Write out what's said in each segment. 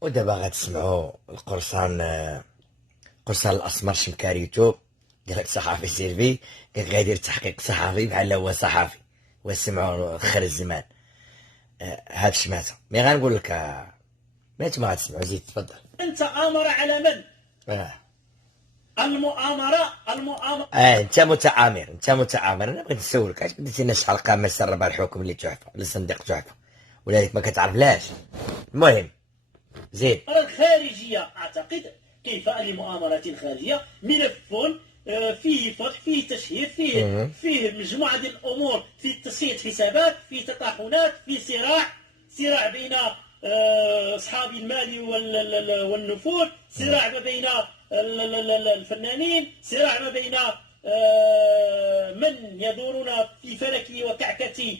ودابا غتسمعوا القرصان قرصان الاسمر شمكاريتو ديال الصحافي سيلفي كان غيدير تحقيق صحفي بحال هو صحفي وسمعوا خير الزمان. هاد الشماته مي غنقول لك ما نتوما غتسمعوا. زيد تفضل. انت امر على من؟ اه المؤامره. انت متآمر، انت متآمر. انا بغيت نسولك علاش بديتي لنا شحال قام سرب الحكم اللي تحفه للصندوق تحفه ولذلك ما كتعرفلاش. المهم زيد. الخارجيه اعتقد كيف لمؤامرات خارجيه ملف فيه فتح، فيه تشهير، فيه مجموعه ديال الامور، فيه تصفيه حسابات، فيه تطاحنات، فيه صراع بين اصحاب المال والنفوذ، صراع ما بين الفنانين، صراع ما بين من يدورون في فلك وكعكة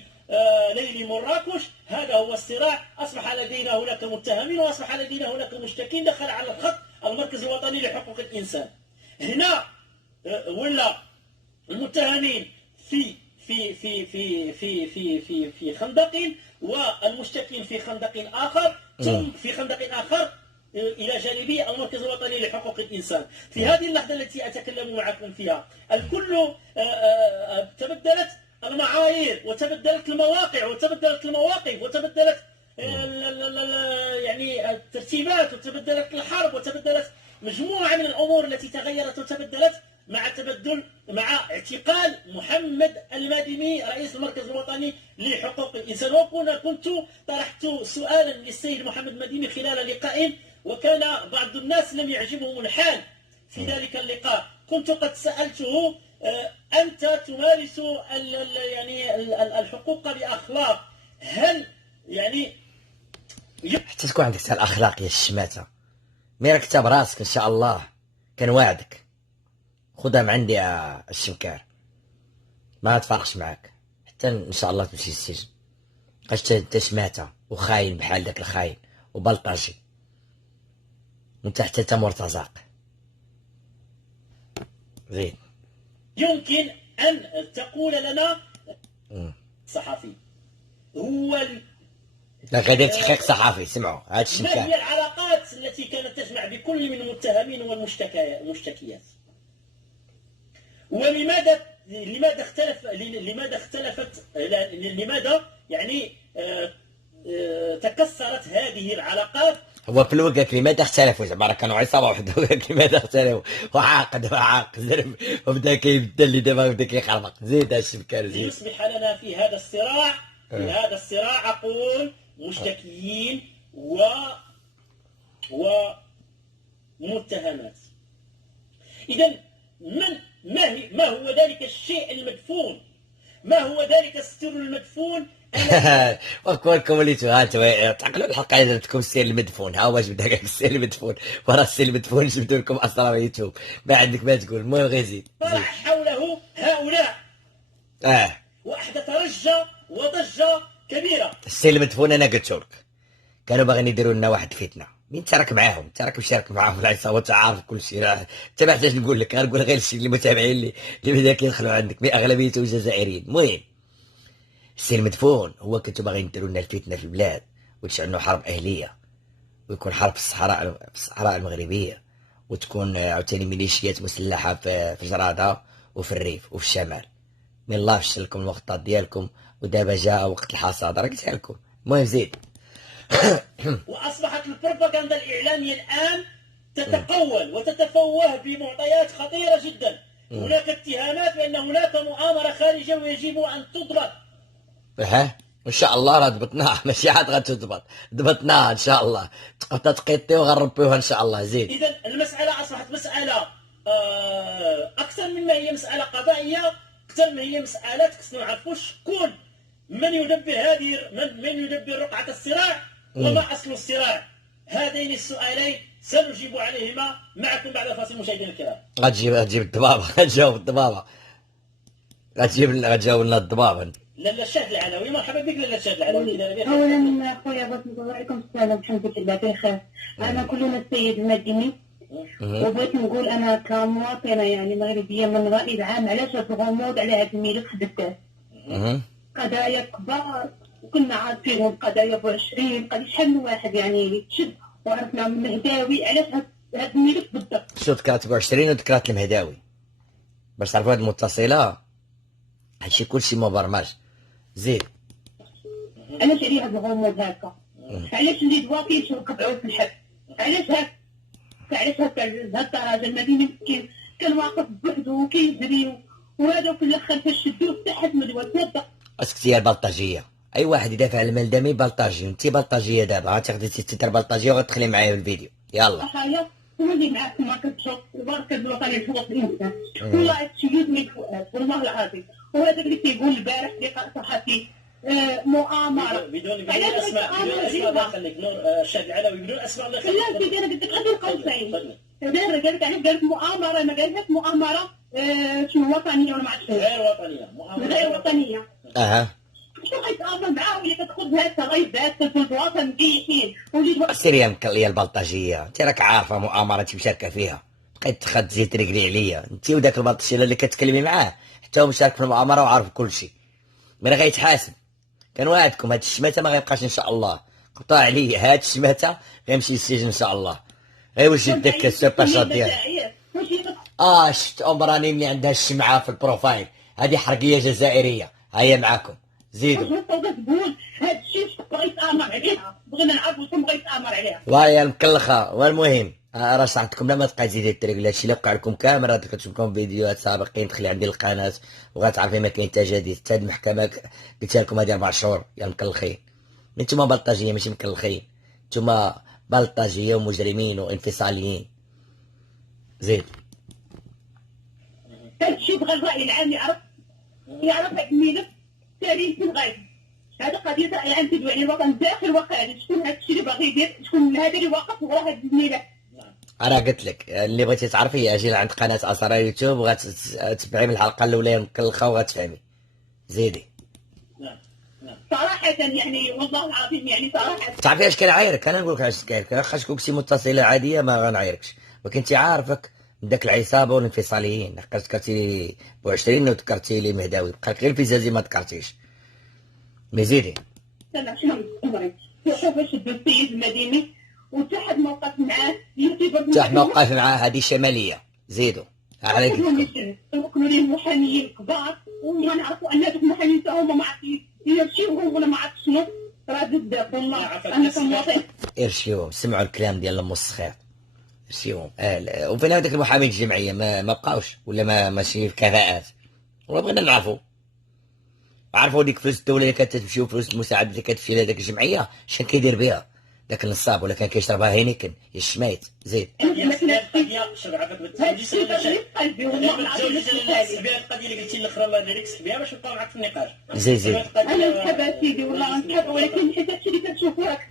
ليل مراكش. هذا هو الصراع. أصبح لدينا هناك متهمين وأصبح لدينا هناك مشتكين. دخل على الخط المركز الوطني لحقوق الإنسان. هنا ولا المتهمين في في في في في في في في خندق، والمشتكين في خندق آخر، ثم في خندق آخر إلى جانبي المركز الوطني لحقوق الإنسان. في هذه اللحظة التي أتكلم معكم فيها الكل تبدلت المعايير وتبدلت المواقع وتبدلت المواقف وتبدلت يعني الترتيبات وتبدلت الحرب وتبدلت مجموعة من الأمور التي تغيرت وتبدلت مع اعتقال محمد المادمي رئيس المركز الوطني لحقوق الإنسان. وكنت طرحت سؤالا للسيد محمد المادمي خلال لقاء، وكان بعض الناس لم يعجبهم الحال في ذلك اللقاء. كنت قد سألته أنت تمارس يعني الحقوق بأخلاق، هل يعني حتى تكون عندك الأخلاق يا الشماتة مي راك انت براسك ان شاء الله كنواعدك. خدها من عندي يا الشمكار، ما نتفارقش معاك حتى ان شاء الله تمشي للسجن. بقاش انت شماتة وخاين بحال داك الخاين وبلطجي، وانت حتى انت مرتزق. زين يمكن أن تقول لنا صحفي هو لا غادي تحقيق صحفي. سمعوا هاد الشمكار. ما هي العلاقات التي كانت تجمع بكل من المتهمين والمشتكيات؟ ولماذا يعني تكسرت هذه العلاقات؟ هو في الوقت قالك لماذا اختلفوا؟ زعما كانوا عصابه وحده قالك لماذا اختلفوا وعاق زرب وبدا كيبدل لي دابا وبدا كيخربق. زيد الشمكار زيد. ليصبح لنا في هذا الصراع اقول مشتكيين ومتهمات. اذا ما هو ذلك الشيء المدفون؟ ما هو ذلك السر المدفون؟ وكلكم وليتوا ها انتوا تعقلوا الحلقه درتكم السير المدفون. ها واش بدا لك السير المدفون وراه السير المدفون جبدوا لكم اسرار يوتيوب ما عندك ما تقول. المهم غير زيد. طرح حوله هؤلاء واحدث رجه وضجه كبيره. السير المدفون انا قلت لك كانوا باغيين يديروا لنا واحد الفتنه. مين انت راك معاهم؟ انت راك مشارك معاهم في العصابه وانت عارف كل شيء. انت ما احتاج نقول لك، غنقول غير الشيء اللي المتابعين اللي بدا كيدخلوا عندك مي اغلبيته جزائريين. المهم السير المدفون هو كنتو باغيين ديروا لنا الفتنه في البلاد وتشعلوا حرب اهليه ويكون حرب في الصحراء المغربيه وتكون عاوتاني ميليشيات مسلحه في جراده وفي الريف وفي الشمال. من الله فشل لكم المخطط ديالكم ودابا جاء وقت الحصاد. راه قلتها لكم. المهم زيد. واصبحت البروباغندا الاعلاميه الان تتقول وتتفوه بمعطيات خطيره جدا. هناك اتهامات بان هناك مؤامره خارجيه ويجب ان تضبط. ان شاء الله راه ضبطناها ماشي عاد غتضبط، ضبطناها ان شاء الله. تقيطيو وغنربيوها ان شاء الله. زيد. اذا المساله اصبحت مساله اكثر مما هي مساله قضائيه، اكثر ما هي مساله خصنا نعرفوا شكون من يدبر رقعه الصراع وما اصل الصراع. هذين السؤالين سنجيب عليهما معكم بعد فاصل مشاهدينا الكرام. غتجيب الضبابه غتجاوب الضبابه غتجاوب لنا الضبابه. لاله الشاهد العلوي. مرحبا بك لاله الشاهد العلوي. اولا خويا بغيت نقول عليكم السلام. الحمد لله بخير. انا كلنا السيد المادمي وبغيت نقول انا كمواطنه يعني مغربيه من رايي العام علاش هذا الغموض على هذا الملف بالذات. قضايا كبار وكنا عارفينهم، قضايا ب 20 قضايا شحال من واحد يعني شد وعرفنا من الهداوي علاش هاد الملف بالضبط. شو ذكرات 24 وذكرات المهداوي باش تعرفوا هاد المتصلة، هادشي كلشي مبرمج. زيد. علاش عليه هاد الغموض هكا؟ علاش اللي دواكي يقطعوا في الحب؟ علاش هكا؟ علاش هكا هاد الدرجه؟ المدينه مسكين كان واقف بوحدو وكيجري، وهذا في الاخر فاش شدوه تحت مدوى تنضق. اسكتي يا البلطجية، اي واحد يدافع على المال دامي بلطجي، انت بلطجية دابا غتاخدي تتر بلطجية وغتدخلي معايا في الفيديو. يلا. ضحايا هما اللي معاك ما كتشوف المركز الوطني لحقوق الانسان. والله هادشي يدمي الفؤاد والله العظيم. وهذاك اللي كيقول البارح لقاء صحفي مؤامره بدون اسماء، بدون اسماء الله يخليك نور الشاهد العلوي، بدون اسماء الله يخليك. لا سيدي انا قلت لك غير قوسين. قال لك قال لك مؤامره، ما قالش مؤامره شنو وطنيه ولا ما عرفتش. غير وطنيه، مؤامره غير وطنيه. اها. شنو غيتامر معاه وهي كتاخذ هاد التغيبات في الوطن مقيحين وليد سيري يا البلطجية، انت راك عارفة مؤامرة انت مشاركة فيها، بقيت تزيد تريقلي عليا انت وداك البلطجية اللي كتكلمي معاه، حتى هو مشارك في المؤامرة وعارف كلشي. من غيتحاسب. كنوعدكم هاد الشماتة ما غيبقاش ان شاء الله، قطع عليا هاد الشماتة غيمشي للسجن ان شاء الله. غيوجد داك السوباشات ديالك. شفت امراني اللي عندها الشمعة في البروفايل، هذه حرقية جزائرية، هيا معاكم. زيدوا. تقول هاد الشيء بغا يتامر عليها، بغينا نعرفوا شنو بغا يتامر عليها. وهي المكلخة. والمهم راه صحتكم لا ما تبقى تزيدي تريقل، هادشي اللي وقع لكم كامل راه كتشوف لكم فيديوهات سابقين، دخلي عندي القناة وغتعرفي ما كاين حتى جديد. حتى هاد المحكمة قلتها لكم هادي 4 شهور يا مكلخين. نتوما بلطجية ماشي مكلخين، نتوما بلطجية ومجرمين وانفصاليين. زيد. هادشي بغى الرأي العام يعرف هاد الملف تاريخ في الغاية. هذا قضية الرأي العام تدوي على الوطن داخل وخارج. شكون هادشي اللي باغي يدير؟ شكون هذا اللي واقف ورا هاد الملف؟ انا قلت لك اللي بغيتي تعرفي اجي لعند قناة اسرار يوتيوب وغتتبعي من الحلقة الاولى مكلخة وغتفهمي. زيدي. صراحة يعني والله العظيم يعني صراحة. تعرفي اش كنعايرك؟ انا نقول لك علاش كنعايرك، واخا تكون شي متصلة عادية ما غنعايركش، ولكن انت عارفك من داك العصابة والانفصاليين. ذكرتي لي ب 20 وذكرتي لي مهداوي، بقاك غير الفيزازي ما ذكرتيش. مي زيدي. سمع شنو عمري شوف شدوا السيد المديني وتحت موقف معاه يوتيوبر. تحت موقف معاه هذه شمالية. زيدوا. عليك. وكانوا ليه محاميين كبار وما نعرفوا ان هذوك المحامين هما ما عرفتش يرشيوهم ولا ما عرفت شنو. راه ضد والله انا كنواطن. ارشيوهم، سمعوا الكلام ديال ام الصخير. ارشيوهم. وفين هذاك المحامين الجمعية ما بقاوش ولا ماشي في كفاءات، والله بغينا نعرفوا. عرفوا ديك فلوس الدولة اللي كانت تمشي وفلوس المساعدة اللي كتمشي لهذاك الجمعية شنو كيدير بها داك النصاب، ولا كان كيشربها هينيكن يا الشمايت. زيد. القضيه شوف عافاك ما تسوليش القضيه اللي قلتي الاخرى الله يديرك سحب بها باش نبقاو معاك في النقاش. زيد. انا نحب سيدي والله نحب، ولكن حيت هادشي اللي كتشوفو راك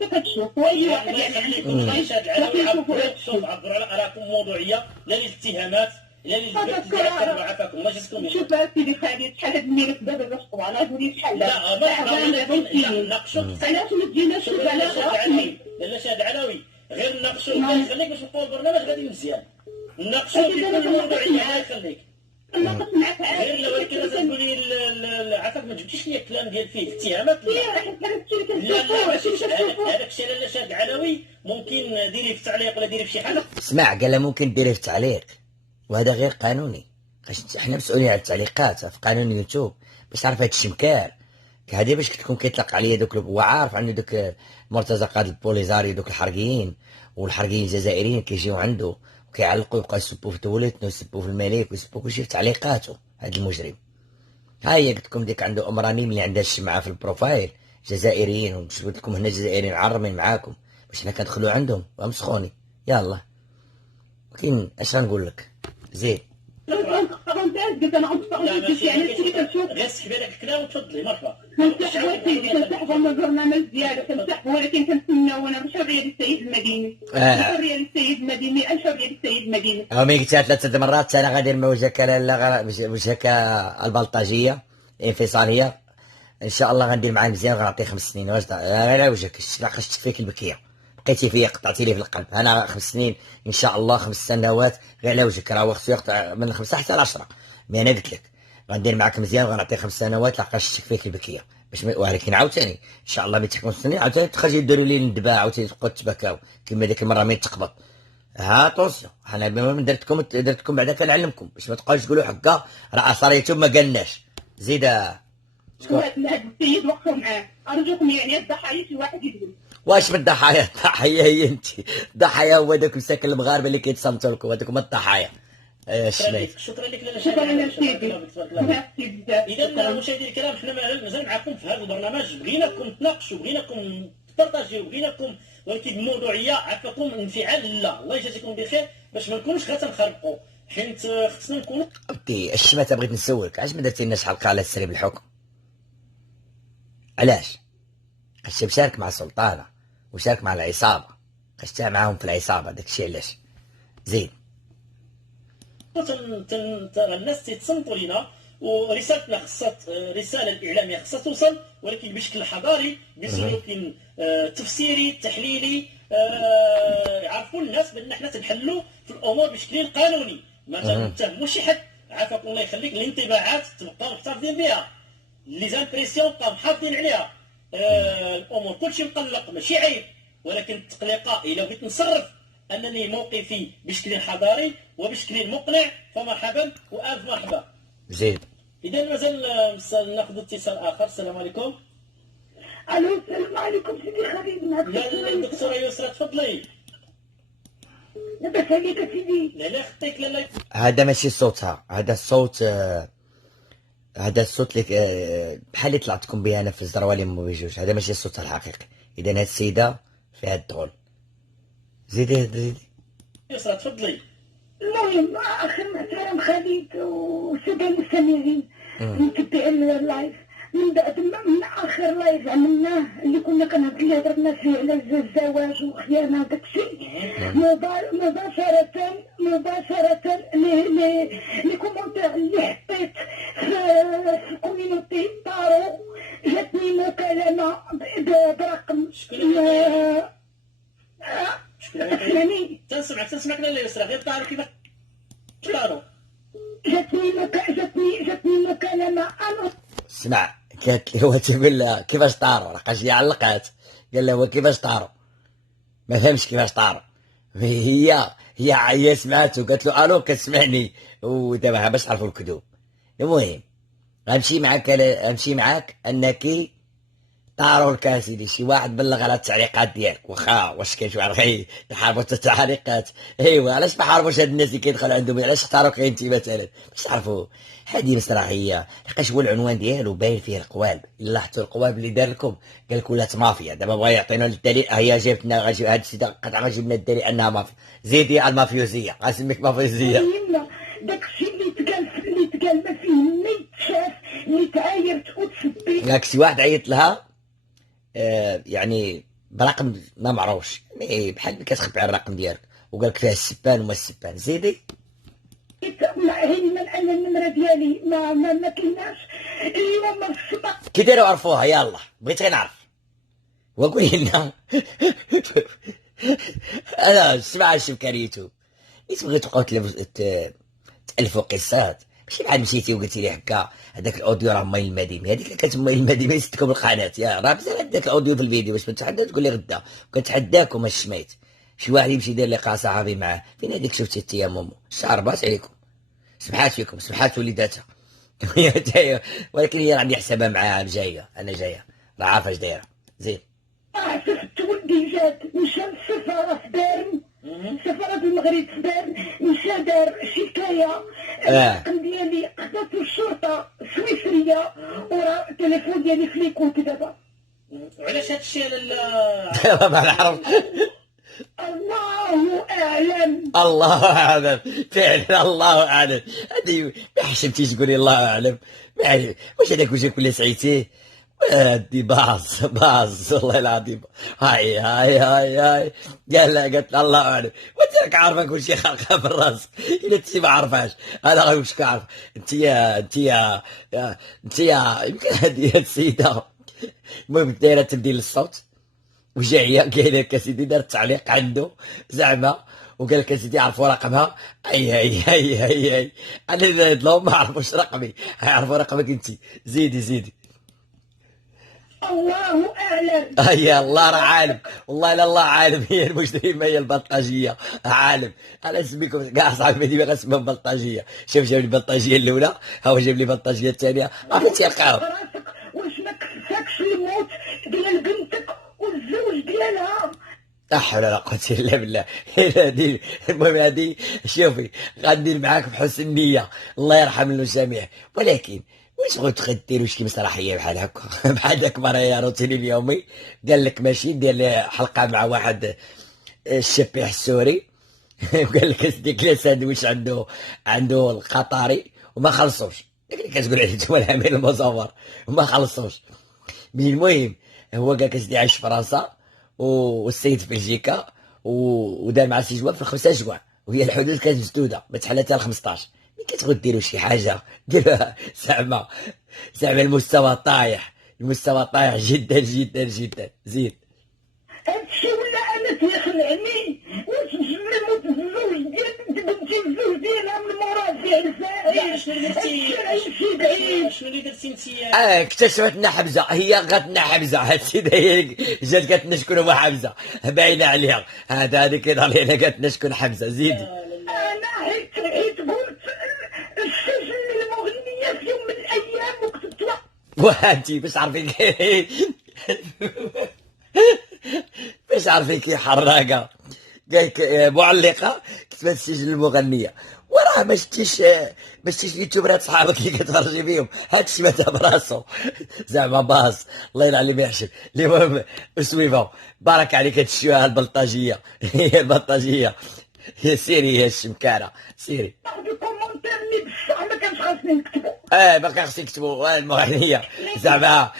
كتشوف واي واحد يعني شوف عبروا على ارائكم موضوعيه، لا للاتهامات لا للتذكر عافاكم الله يجزيكم. شوف سيدي خالد شحال هاد الملف دابا باش طوال قولي شحال لا ما ناقشوا علاش ما تجيناش البلاغ رسمي؟ لا شاد علوي غير ناقشوا الله يخليك باش نبقاو البرنامج غادي مزيان ناقشوا بكل موضوعيه الله يخليك. ناقص معاك غير لو كنت تقولي عافاك ما جبتيش لي الكلام ديال فيه الاتهامات. هذاك الشيء لا شاد علوي ممكن ديري في التعليق ولا ديري في شي حاجه. اسمع قال ممكن ديري في التعليق، وهذا غير قانوني. احنا مسؤولين على التعليقات في قانون يوتيوب باش تعرف هاد الشمكار هذه باش تكون كيطلق عليه دوك هو عارف عنده دوك مرتزقات البوليزاري دوك الحرقيين والحرقيين الجزائريين كيجيو عنده وكيعلقوا يبقاو يسبوا في دولتنا ويسبوا في الملك ويسبوا كلشي في تعليقاته. هاد المجرم ها هي قلت لكم ديك عنده امرانيم اللي عندها الشمعة في البروفايل جزائريين، وقلت لكم هنا جزائريين عرمين معاكم باش حنا كندخلوا عندهم ومسخوني. يلا ولكن اش غنقول لك. زيد. قلت انا عم تفرجي يعني كنشوف غير سحبي لك الكلام وتفضلي مرحبا. كنسحبوا سيدي كنسحبوا من البرنامج ديالو كنسحبوا، ولكن كنتمناو انا بالحريه للسيد المديني. الحريه للسيد المديني، الحريه للسيد المديني. مي قلتها 3 مرات انا غادي نرمي وجهك وجهك البلطجيه انفصاليه ان شاء الله غندير معاه مزيان غنعطيه 5 سنين. واش على وجهك خشت فيك البكيه بقيتي فيا قطعتي لي في القلب. انا 5 سنين ان شاء الله 5 سنوات غير على وجهك، راه خصو يقطع من 5 حتى ل 10. مي انا قلت لك غندير معاك مزيان وغنعطيك 5 سنوات لحقاش شفت فيك البكيه ولكن عاوتاني ان شاء الله ملي تحكم السنين عاوتاني تخرج يديروا لي الندبه عاوتاني تبقاو تبكاو كيما ديك المره ملي تقبض. ها طونسيون حنا درتكم بعدا كنعلمكم باش ما تبقاوش تقولوا حكا راه اثريتو ما قالناش. زيد هذا السيد وقفوا معاه، ارجوكم يعني الضحايا شي واحد يقول. واش من الضحايا؟ الضحايا هي انت، الضحايا هو داك مساكن المغاربه اللي كيتصنتوا لكم، هذوك هما الضحايا. شميت. شكرا لك لاله شكرا شادي. سيدي. ميرسي بزاف. اذا مشاهدينا الكرام، حنا مازال معكم في هذا البرنامج، بغيناكم تناقشوا، بغيناكم تبارطاجيو، بغيناكم ولكن بموضوعيه. عفاكم انفعال لا، الله يجازيكم بخير، باش ما نكونوش غير تنخربقوا، حيت خصنا نكونوا. اوكي الشماتة بغيت نسولك، علاش ما درتيلناش حلقه على تسريب الحكم؟ علاش؟ خاصك مشارك مع السلطانه وشارك مع العصابه، خاصك معاهم في العصابه، داكشي علاش. زيد. الناس تيتصنتوا لينا، ورسالتنا خصها، رساله الاعلاميه خصها توصل، ولكن بشكل حضاري، بسلوك تفسيري تحليلي، يعرفوا الناس بان حنا تنحلوا في الامور بشكل قانوني، ما تنتهموش شي حد. عافاكم الله يخليك. الانطباعات تبقاو محتفظين بها، لي زامبريسيون بقاو محافظين عليها. الامور كلشي مقلق ماشي عيب، ولكن التقليقه الا بغيت نصرف انني موقفي بشكل حضاري وبشكل مقنع فمرحبا والف مرحبا. زيد. اذا مازال ناخذ اتصال اخر. السلام عليكم. الو السلام عليكم سيدي خالد. معك لا الدكتوره يسرى تفضلي. لاباس عليك سيدي؟ لا خطيك لالا. هذا ماشي صوتها، هذا الصوت هذا الصوت اللي بحال اللي طلعتكم به انا في الزروالي بجوج، هذا ماشي صوتها الحقيقي. اذا هاد السيده فيها الدغل. زيدي يسرى تفضلي. المهم اخر محترم خالد والساده المستمعين، نتبع اللايف من بعد من اخر لايف عملناه اللي كنا هضرنا فيه على الزواج وخيانه داكشي، مباشره لي كومونتير اللي حطيت في الكوميونيتي طاروا، جاتني مكالمه برقم شكرا. تنسمعك لالا يسرى، غير طاروا كيف طاروا. جاتني مكالمه انا. اسمع، قالت لي هو تيقول لها كيفاش طاروا، لقاش هي علقات، قال لها هو كيفاش طاروا، ما فهمش كيفاش طاروا. هي سمعته قالت له الو كتسمعني، ودابا باش تعرفوا الكذوب. المهم غنمشي معاك انك طاروا لك سيدي. شي واحد بلغ على التعليقات ديالك، واخا واش كاين شي واحد يحاربوا التعليقات؟ ايوا علاش ما حاربوش هاد الناس اللي كيدخلوا عندهم؟ علاش اختاروك انت مثلا باش تعرفوا؟ هذه مسرحيه، لقاش هو العنوان ديالو باين فيه القوالب. الا لاحظتوا القوالب اللي دار لكم قال لك ولات مافيا. دابا بغا يعطينا الدليل، هي جابت لنا هاد السيده قطعه غتجيب الدليل انها مافيا. زيدي على المافيوزيه، غنسميك مافيوزيه. داكشي اللي تقال ما فيه ما يتشاف، اللي تعايرت وتسبيت. ياك شي واحد عيط لها يعني برقم ما معروفش، يعني بحال اللي كتخبي على الرقم ديالك وقال لك فيها السبان وما السبان. زيدي. علما ان النمره ديالي ما كايناش اليوم في السباق. كي داروا عرفوها؟ يلا بغيت غير نعرف وقولي لنا. انا نسمع الشبكه على اليوتيوب، تبغي تبقاو تالفوا قصات، ماشي بحال مشيتي وقلتي لي هكا هذاك الاوديو راه مايل المديمه، هذيك اللي كتمايل المديمه يسدكم القناه. يا راه بزاف هذاك الاوديو في الفيديو باش ما تحدى تقول لي غدا، وكنتحداكم الشميت شي واحد يمشي يدير لقاء صحفي معاه. فين هذيك شفتي انت يا مومو؟ شاربات عليكم، سمحات فيكم، سمحات وليداتها. هي جايه، ولكن هي عندي حسابها معاها جايه، انا جايه راه عارفه اش دايره. زين. شفت ولدي جات مشى للسفاره في بيرن، سفاره المغرب في بيرن، مشى دار شكايه. الرقم ديالي خداتو الشرطه السويسريه، وراه التليفون ديالي في ليكوت دابا. وعلاش هاد الشيء دابا ما نعرف. الله اعلم. الله اعلم فعلا، الله اعلم. هذه ما حشمتيش تقولي الله اعلم. واش هذاك وجهك ولا سعيتيه؟ هادي باص والله العظيم. هاي قالت الله اعلم. وانت راك عارفه كلشي خلقها في راسك. الا انت ما عارفاش انا غير واش كنعرف. انت يمكن هذه السيده المهم دايره تبديل الصوت وجايه قايله لك اسيدي دارت تعليق عنده زعما، وقال لك اسيدي عرفوا رقمها. اي انا لهم ما عرفوش رقمي، يعرفوا رقمك انت. زيدي. الله اعلم. هي الله راه عالم، والله لا الله عالم. هي المجرمه هي البلطجيه عالم. انا نسميكم كاع صحابي المدينه غنسميهم بلطجيه. شوف جاب لي البلطجيه الاولى، ها هو جاب لي البلطجيه الثانيه، ما بغيتش يلقاهم. راسك واش ما كفاكش الموت ديال بنتك والزوج ديالها؟ لا حول ولا قوة إلا بالله. هذه المهم هذه شوفي غندير معاك بحسن النية، الله يرحم الجميع. ولكن واش بغيتو ديروا شي مسرحية بحال هكا بحال داك مرة يا روتيني اليومي قال لك ماشي دير حلقة مع واحد الشبيح السوري وقال لك اسدي كلا ساندويش عنده القطاري وما خلصوش. داك اللي كتقول عليه انت الامين المصور وما خلصوش. من المهم هو قال لك اسدي عايش في فرنسا والسيد في بلجيكا ودار مع سي جواب في 5 جوان، وهي الحدود كانت مسدوده ما تحلاتها ل 15. ملي كتبغيو ديروا شي حاجه ديروها زعما المستوى طايح، المستوى طايح جدا جدا جدا. زيد هادشي ولا انا تيخلعني واش نموت الزوج ديال بنتي الزوج ديالها من مورا لا الجزائر. شنو اللي درتي؟ هادشي بعيد. شنو اللي درتي انت؟ اكتشفت لنا حمزه، هي غتنا حمزه. هادشي جات قالت لنا شكون هو حمزه، باينه عليها. هذيك يظهر لنا قالت لنا شكون حمزه. زيدي انا حيت قلت السجن للمغنيه في يوم من الايام وكتبت لها وانتي باش عارفين باش عارفين كي حراقه قالك معلقه كتبت سجن المغنيه. وراه ما شفتيش اليوتيوبرات صحابك اللي كتفرجي فيهم هادشي ما تاب راسو زعما باص. الله يلعن اللي ما يحشم. المهم اسويفا بارك عليك هاد الشيوعه البلطجيه هي البلطجيه. هي سيري هي الشمكاره سيري. واحد الكومونتير اللي بصح ما كانش خاصني نكتبو. ما كان خصك يكتبوا المغنيه. زعما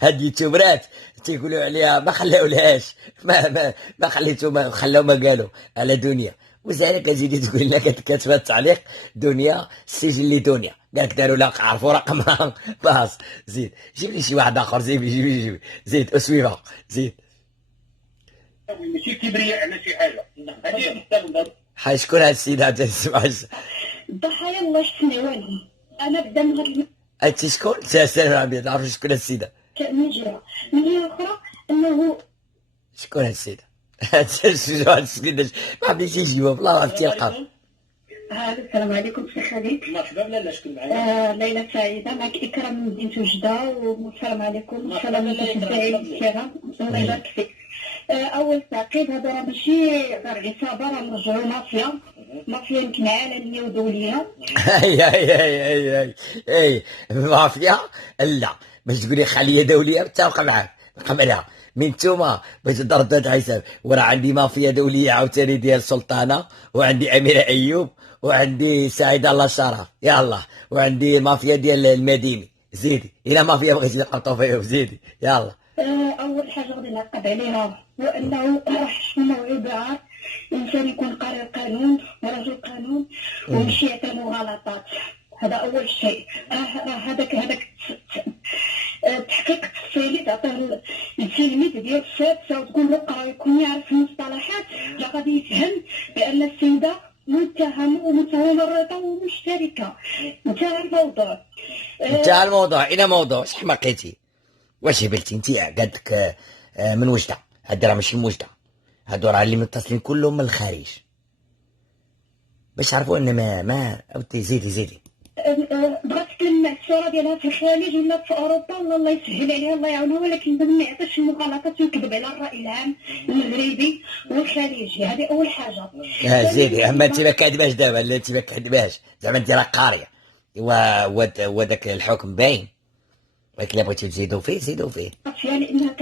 هاد اليوتيوبرات تيقولوا عليها ما خلاولهاش، ما خليتو ما خلاو ما قالوا على دنيا. وزعما كتزيدي تقول لنا كتبت التعليق دنيا السجن لدنيا قالك داروا لها عرفوا رقمها باص. زيد جيب لي شي واحد اخر. جيب زيد اسويفا زيد. ماشي كبرياء ماشي حاجه. حي شكون هاد السيد هذا تسمع الضحايا الله يحسنهم. انا بدا من هاد هادشي شكون؟ سلام ما تعرفش شكون هاد السيده؟ المجرى من هي اخرى انه شكون هاد السيده؟ هاد السيده ما بغيتش يجيبها والله عرفتي القاب. السلام عليكم سي خالد. مرحبا لاله شكون معايا؟ ليلى سعيده معك اكرام من مدينه وجده. والسلام عليكم. السلام عليكم الكرام. الله يبارك فيك. اول تعقيب هذا راه ماشي غير عصابه، راه نرجعوا مافيا يمكن عالميه ودوليه. اي مافيا. لا باش تقولي خليه دوليه متفقه معاك قبلها من نتوما باش تردد حساب. وراه عندي مافيا دوليه عاوتاني ديال سلطانه، وعندي اميره ايوب، وعندي سعيد الله شرف يلا، وعندي المافيا ديال المديني. زيدي الى مافيا بغيتي نحطو فيهم. زيدي يلا. اول حاجه غادي نعقب عليها هو انه راه حشم موعد عار الانسان يكون قارئ القانون ورجل قانون وماشي يعتمد غلطات. هذا اول شيء. راه هذاك التحقيق التفصيلي تعطيه التلميذ ديال السادسه وتقول له قرا يكون يعرف المصطلحات، لا غادي يفهم بان السيده متورطه ومشتركه. انتهى الموضوع. انتهى الموضوع. الى موضوع اش حماقيتي واش هبلتي انت قدك من وجده؟ هاد راه ماشي من وجده، هادو راه اللي متصلين كلهم من الخارج باش عرفوا ان ما اوتي. زيدي بغات تكلم مع الصوره ديالها في الخارج ولا في اوروبا ولا الله يسهل عليها الله يعاونها، ولكن ما يعطيش المغالطات ويكذب على الراي العام المغربي والخارجي. هذه اول حاجه. زيدي. اما انت ما كاتباش دابا، لا انت ما كاتباش زعما انت راه قاريه وداك الحكم باين، ولكن بغيتي تزيدوا فيه زيدوا فيه. يعني انها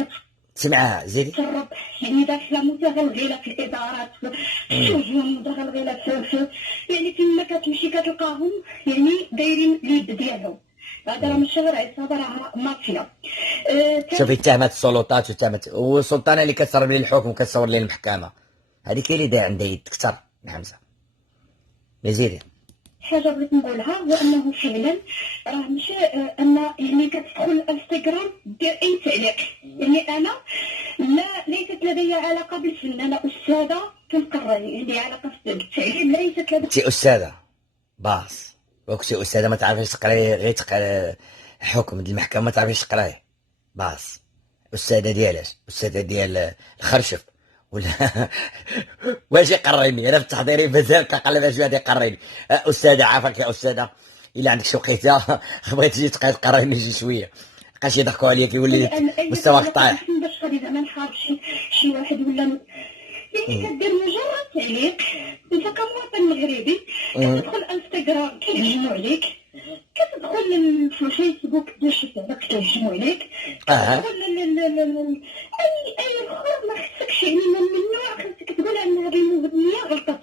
سمعها زيدي. تسرب يعني داخله متغلغله في الادارات في السجون، متغلغله في يعني فين ما كتمشي كتلقاهم يعني دايرين اليد ديالهم. هذا راه ماشي غير عصابه، راه مافيا. شوفي اتهامات السلطات والسلطانه اللي كتصرف لي الحكم وكتصور لي المحكمه، هذيك هي اللي داير عندها يد كثر من حمزه. زيدي. حاجه بغيت نقولها هو انه فعلا راه ماشي ان يعني كتدخل الانستغرام دير اي تعليق. يعني انا ليست لدي علاقه بالفن، انا استاذه كنقرا، عندي علاقه بالتعليم ليست لدي. انت استاذه كنتي استاذه ما تعرفيش تقراي غير تقرا حكم ديال المحكمه ما تعرفيش تقراي. باص استاذه ديالاش، استاذه ديال الخرشف ولا واش يقريني انا في التحضيري مازال كنقلب اش غادي يقريني. استاذه عافاك يا استاذه، الا عندك شي وقيته بغيت تجي تقريني شي شويه، بقاش يضحكوا عليا كيولي مستواك طايح. باش غادي زعما نحارب شي واحد ولا كدير مجرد تعليق انت كمواطن مغربي كتدخل انستغرام كيهجموا عليك، كتدخل في الفيسبوك دير شي لعبه كيهجموا عليك، كتدخل اي اخر ما خصكش يعني من النوع خصك تقول ان هذه المغنيه غلطت،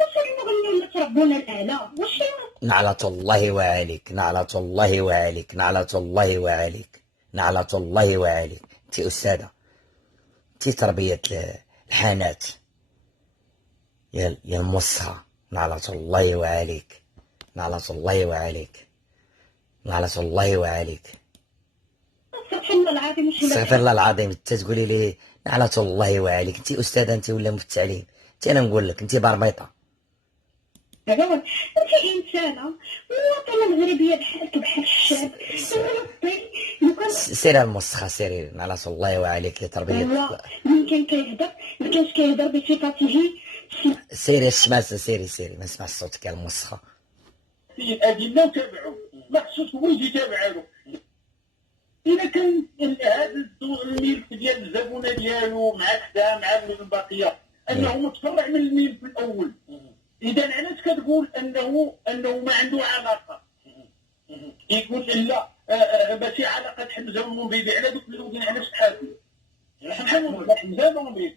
واش المغنيه اللي تربونا الاعلى واش نعلة الله وعليك، نعلة الله وعليك، نعلة الله وعليك، نعلة الله وعليك. انت استاذه، انت تربيه الحانات يا الموسخه، نعلة الله وعليك، نعلة الله وعليك، نعلة الله وعليك. استغفر الله العظيم. استغفر الله العظيم. انت تقولي لي نعلة الله وعليك؟ انت استاذه انت ولا في التعليم؟ انت انا نقول لك انت برميطه. دابا انت انسانه مواطنه مغربيه بحالك بحال الشعب، سيري الموسخه سيري، نعلة الله وعليك يا تربيه. من كان كيهضر ما كانش كيهضر بصفته. سيري الشماسه سيري سيري، ما نسمعش صوتك يا الموسخه. الادله وتابعوا، ما خصوش هو يجي يتابع له. اذا كان هذا الملف ديال الزبونه ديالو مع كذا مع البقيه انه متفرع من الملف الاول، اذا علاش كتقول انه ما عنده علاقه؟ يقول لا ماشي علاقه حمزه والمنبيبي، على دوك الاولين علاش تحاسبوا؟ حمزه والمنبيبي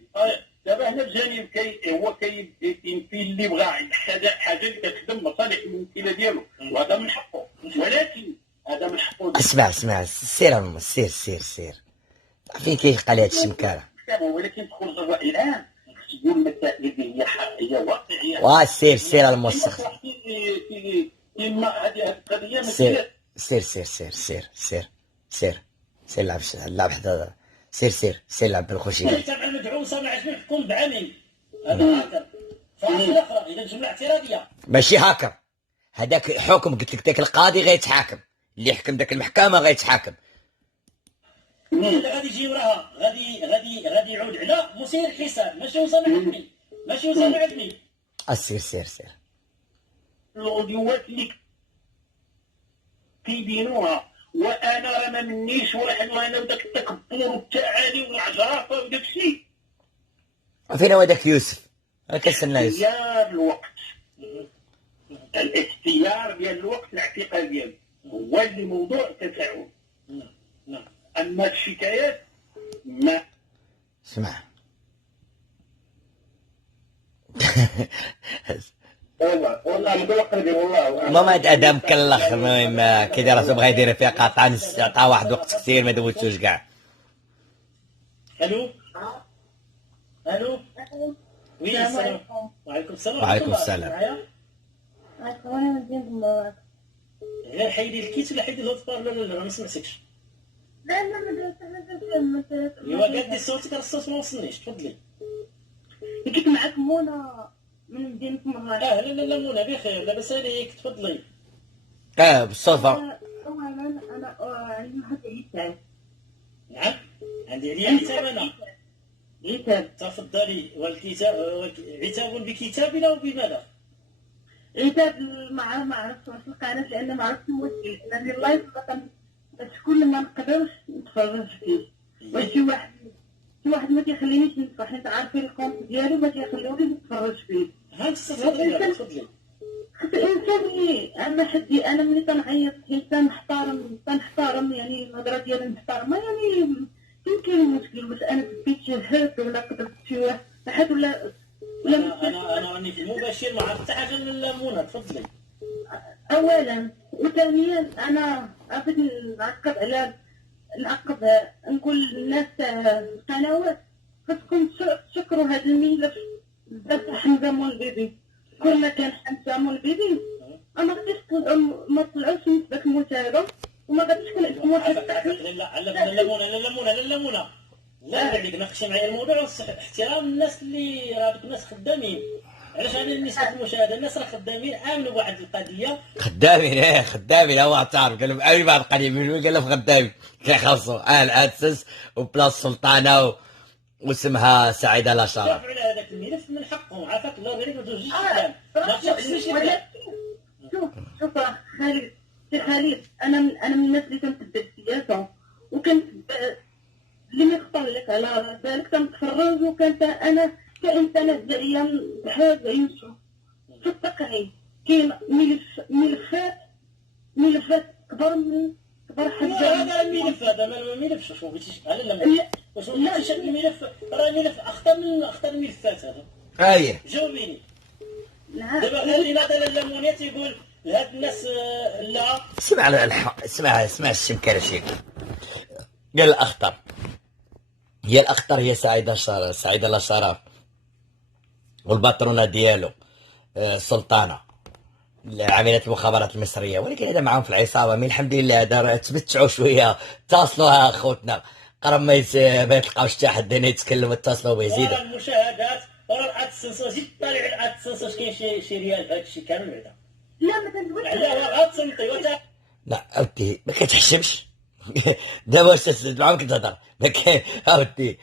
دابا هنا بجانب هو كيمثل اللي بغا حاجه اللي كتخدم مصالح الممثله ديالو، وهذا من حقه، ولكن هذا من حقه. اسمع سير سير فين كيلقى لي هاد الشمكاره؟ ولكن تخرج الراي العام تقول مسائل هي واقعيه. سير الموسخ. إما هذه القضيه سير لعب حدا سير لعب بالخشيه. تابع المدعوسه ما عجبني نحكم بعمل هذا هاكر. فاصل اخرى اذا جمله اعتراضيه ماشي هاكر، هذاك حكم قلت لك، داك القاضي غيتحاكم، اللي يحكم داك المحكمه غيتحاكم. غادي يجي وراها غادي يعود على مسير الحساب، ماشي اسامه عدمي، ماشي اسامه عدمي. سير الاوديوات اللي كيبينوها، وانا راه ما منيش وانا وداك التكبر والتعالي والعجرفه وداك الشيء. فين هو داك يوسف؟ كنستنى يوسف. اختيار الوقت، الاختيار ديال الوقت الاعتقال ديالو هو اللي موضوع تفاعل. اما الشكايات ما اسمع والله متوقع والله ماما ادم كلخ. المهم كي راسو بغا يدير فيها قاطعه، عطاه واحد الوقت كثير ما دوزتوش كاع. الو وي السلام. وعليكم السلام. وعليكم السلام. غير حيدي الكيس ولا حيدي الهوت بار؟ لا ما سمعتكش. لا ما درت ايوا قاد لي صوتك، راه الصوت ما وصلنيش. تفضلي. كنت معك منى من مدينة مراكش. لا منى بخير، لاباس عليك. تفضلي. بالصدفه. اولا انا عندي واحد العتاب. نعم عندي عليا عتاب انا. عتاب. تفضلي. والكتاب عتاب بكتاب او بماذا؟ عتاب ما عرفتش واش القناة، لان ما عرفتش المشكل، لان اللايف بس كل ما نقدرش نتفرج فيه. واش شي واحد ما كيخلينيش نصح، انت عارفين الكونت ديالو ما كيخليونيش نتفرج فيه. ها تفضلي. خص الانسان انا ملي تنعيط انسان تنحترم يعني الهضره ديالي محترمه، يعني يمكن مشكل، بس انا سبيت شي هرب ولا قدرت شي واحد ولا انا راني في المباشر ما عرفت حتى حاجه من منى. تفضلي. اولا، وثانيا انا عرفت نعقب نقول للناس القنوات خصكم تشكروا هذا الملف بالذات حمزه والبيبي. كل ما كان حمزه والبيبي انا غاديش ما طلعوش نسبه المشاهده، وما غاديش يكون عندكم واحد لا عليك ناقشي معايا الموضوع. احترام الناس اللي راه دوك الناس خدامين. علاش انا نسبه المشاهده الناس راه خدامين امنوا بواحد القضيه. خدامين خدامين، هو تعرف قال لهم أي بعض قليل من وين، قال لهم خدامين كيخلصوا الأسس وبلاص سلطانة واسمها سعيدة لا شرف. دافعوا على هذاك الملف من حقهم، عافاك الله غير ما توجهش الكلام ما تشخصنيش الكلام. شوف خالد، سي خالد، انا من الناس اللي كنتبع السياسه، وكنت اللي ما يخطر لك على بالك كنتفرج، وكانت انا كانسانه زعيا بحال يوسف في التقني كاين ملفات كبر حاجه. هذا الملف هذا ما ملفش واش ما بغيتيش على لا واش ما بغيتيش الملف راه ملف اخطر الملفات هذا. أيه جاوبيني نعم. دابا خلينا دابا الليمونيه تيقول لهاد الناس لا اسمع اسمع الشمكرشي قال الأخطر، هي الأخطر هي سعيدة لا شرف والباترونة ديالو سلطانة عملية المخابرات المصرية، ولكن هذا معاهم في العصابة. من الحمد لله هذا تمتعوا شوية، اتصلوا خوتنا قرب ما يتلقاوش حتى حد هنا يتكلم، اتصلوا به ورا زيدوا. المشاهدات ورا الادسنس زيد طالع على الادسنس واش كاين شي ريال في هذا الشيء كامل بعدا. لا ما تنقولش علاه غتصنتي لا أودي ما كتحشمش دابا واش تسد معاهم كتهضر ما كاين أودي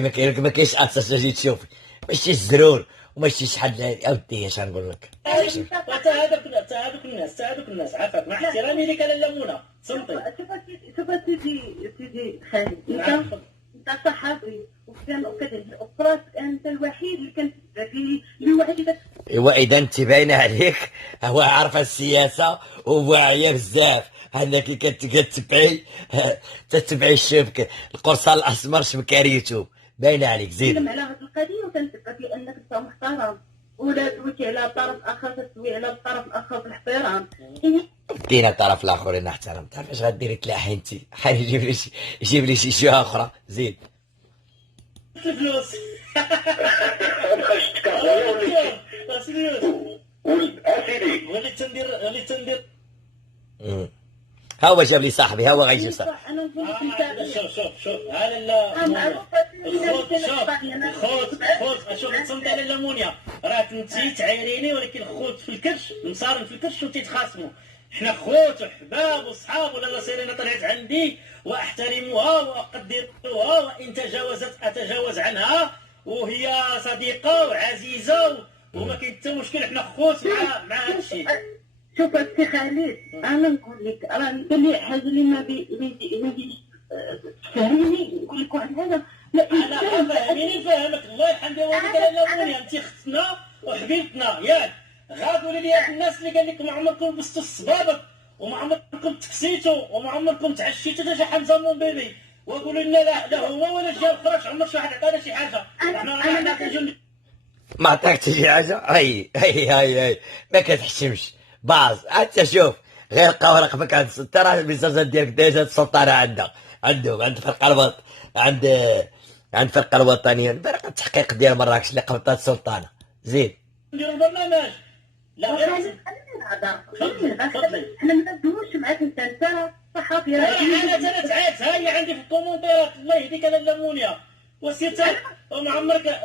ما كاينش أساس تجي تشوفي، ماشي الزرور وماشي شحال أودي اش غنقول لك. حتى هذوك الناس عافاك مع احترامي لك انا الليمونه صمتي. شوف سيدي خالد، نعم. انت صحفي وفراسك انت الوحيد اللي كنتبع فيه الوحيد. ايوا اذا انت باينه عليك هو عارفه السياسه وواعيه بزاف، انك تتبعي الشبك القرصان الاسمر شبكاريتو باينه عليك. زيد نتكلم على هذه القضيه وكنتبع في انك انت محترم، ولا تويتي على طرف اخر تسوي على الطرف الاخر بالاحترام. دينا الطرف الاخر نحترم، تعرف اش غديري تلاحي انت حال يجيب لي شي جهه اخرى. زيد الفلوس خرجت كهوية وليت تندير ها هو جاب لي صاحبي، ها هو غيجيب صاحبي. انا نقول لك شوف هذا لا معروفه شوف تصمت على الليمونيا راه كنتي تعايريني، ولكن خوت في الكرش مصارن في الكرش وتيتخاصموا. حنا خوت وحباب وصحاب، ولا سيرينا طلعت عندي واحترمها واقدرها، وان تجاوزت اتجاوز عنها، وهي صديقه وعزيزه وما كاين حتى مشكل، حنا خوت مع هذا الشيء. شوف السي خالد، انا نقول لك راه قال لي حاجه اللي ما بيجيش تفهميني، نقول لك واحد الحاجه. لا انا فاهميني نفهمك الله يرحم والديك الليمونيا، انت اختنا وحبيبتنا ياك. غاقولي لي هاد الناس اللي قال لك ما عمركم لبستوا الصبابط وما عمركم تكسيتوا وما عمركم تعشيتوا حتى شي حمزه مون بيبي، وقولوا لنا لا هو ولا جا اخرى عمر شي واحد عطانا شي حاجه. انا كنجيو ما عطاكش شي حاجه. هاي ما كتحشمش باز. انت شوف غير لقاو رقمك عند ترى الميساجات ديالك ديجا السلطانه عند فرقه الوطن عند الفرقه الوطنيه فرقه التحقيق ديال مراكش اللي قبطات السلطانه. زيد نديروا البرنامج. لا غير حنا ما ندوش معاك انت صحافي. انا تعبت هاي عندي في الكومونتيرات الله يهديك انا الليمونيا وسيرت وما عمرك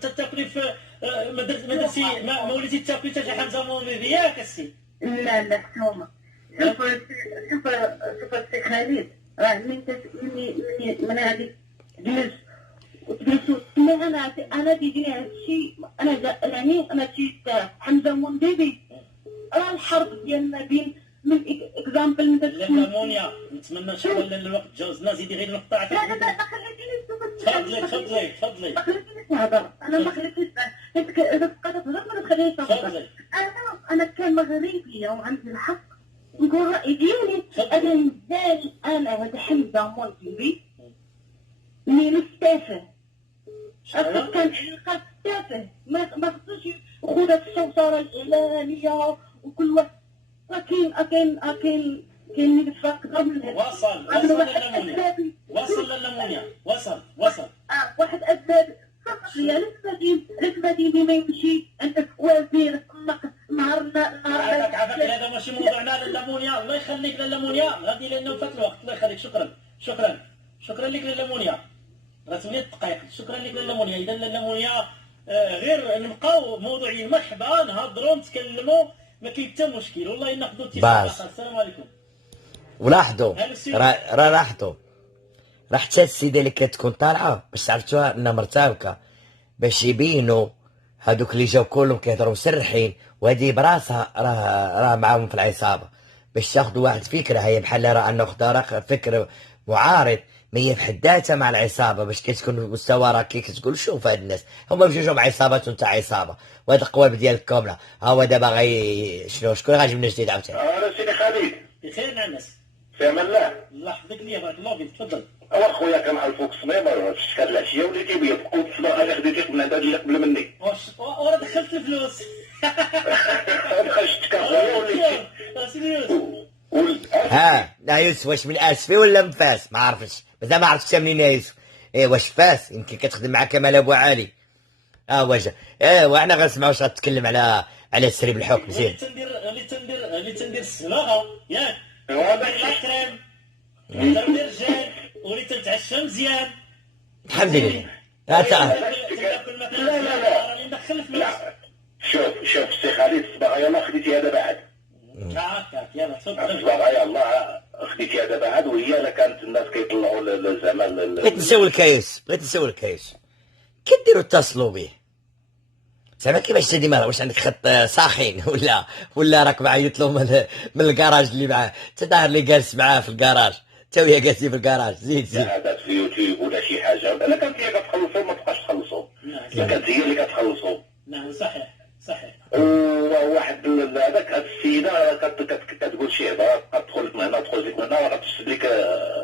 تتاكلي في مدرسي ما وليتي تاكلي حتى شي حمزه مومي ياك السي. لا حومه. شوف السي خالد، راه من غادي تجلسوا انا تيجيني هذا الشيء. انا شي حمزه مونديبي راه الحرب ديالنا بين من اكزامبل الليمونيا. نتمنى ان شاء الله الوقت تجاوزنا. زيدي غير نقطع. لا خليتيني تفضلي ما خليتينيش نهضر. انا ما خليتيش اذا بقيت تهضر ما تخلينيش نهضر. انا كمغربيه وعندي الحق نقول رايي ديالي. انا مازال انا هذا حمزه مونديبي من التافه أصلا كان علاقات تافه ما خصوش خذت السوسره الاعلاميه وكل واحد. كاين ملف اكبر من هذا. وصل للمونيا وصل واحد اسباب فقط هي لازم ما يمشي انت وزير نهار عافاك هذا ماشي موضوعنا للمونيا. الله يخليك للمونيا غادي لانه فات الوقت. الله يخليك. شكرا لك للمونيا. راه 8 دقائق. شكرا لك للمونيا. اذا للمونيا غير نبقاو موضوعيين، مرحبا نهضروا نتكلموا، ما كاين حتى مشكل، والله ناخذوا باش. اتصال. السلام عليكم. ولاحظوا هلا السيد. راه لاحظوا راه حتى السيده اللي كتكون طالعه باش عرفتوها انها مرتبكه، باش يبينوا هذوك اللي جاو كلهم كيهضروا مسرحين، وهذه براسها راه معاهم في العصابه، باش تاخذوا واحد فكره هي بحال راه انه خدا فكر معارض، ما هي بحد ذاتها مع العصابه، باش كتكون المستوى راه كي كتقول شوف هاد الناس هما بجوجهم مع عصابات وانت عصابه، وهاد القوالب ديالك كامله، ها هو دابا شكون غاجيب لنا جديد عاوتاني. انا سيدي خالد بخير نعنس. في امان الله. الله يحفظك ليا بارك الله فيك، تفضل. اخويا كنعرفوك الصميم شفت هاد العشيه وليتي بيض، قلت الصباح انا خديتيك من هذا اللي قبل مني. ورا دخلت الفلوس. شفتك اخويا وليتي سيدي يوسف. لا يوسف واش من اسفي ولا من فاس؟ ما عرفتش مازال ما عرفتش منين يا يوسف. واش فاس يمكن كتخدم مع كمال ابو علي. واجا وانا غنسمعوا واش غتكلم على تسريب الحكم. زين اللي تندير الصباغه ياك، ودير الكريم، ودير الرجال، ولي تنتعشى مزيان. الحمد لله. لا شوف سي خالد الصباغه يلاه خديتيها دابا عاد. هكاك يلا تفضل. الصباغه يلاه خديتيها دابا عاد، وهي الا كانت الناس كيطلعوا زعما بغيت نسولك يا يوسف، كديروا اتصلوا به زعما كيفاش ديما؟ واش عندك خط ساخن ولا راك معيط له من الكراج اللي معاه؟ انت ظاهر لي جالس معاه في الكراج، حتى وهي جالسين في الكراج. زيد هذا في يوتيوب ولا شي حاجه، الا كانت هي كتخلصوا ما تبقاش تخلصوا، الا كانت هي اللي كتخلصوا. نعم صحيح. وواحد هذاك هاد السيده كتقول شي هضره، كتدخل من هنا تدخل من هنا وغتفسد لك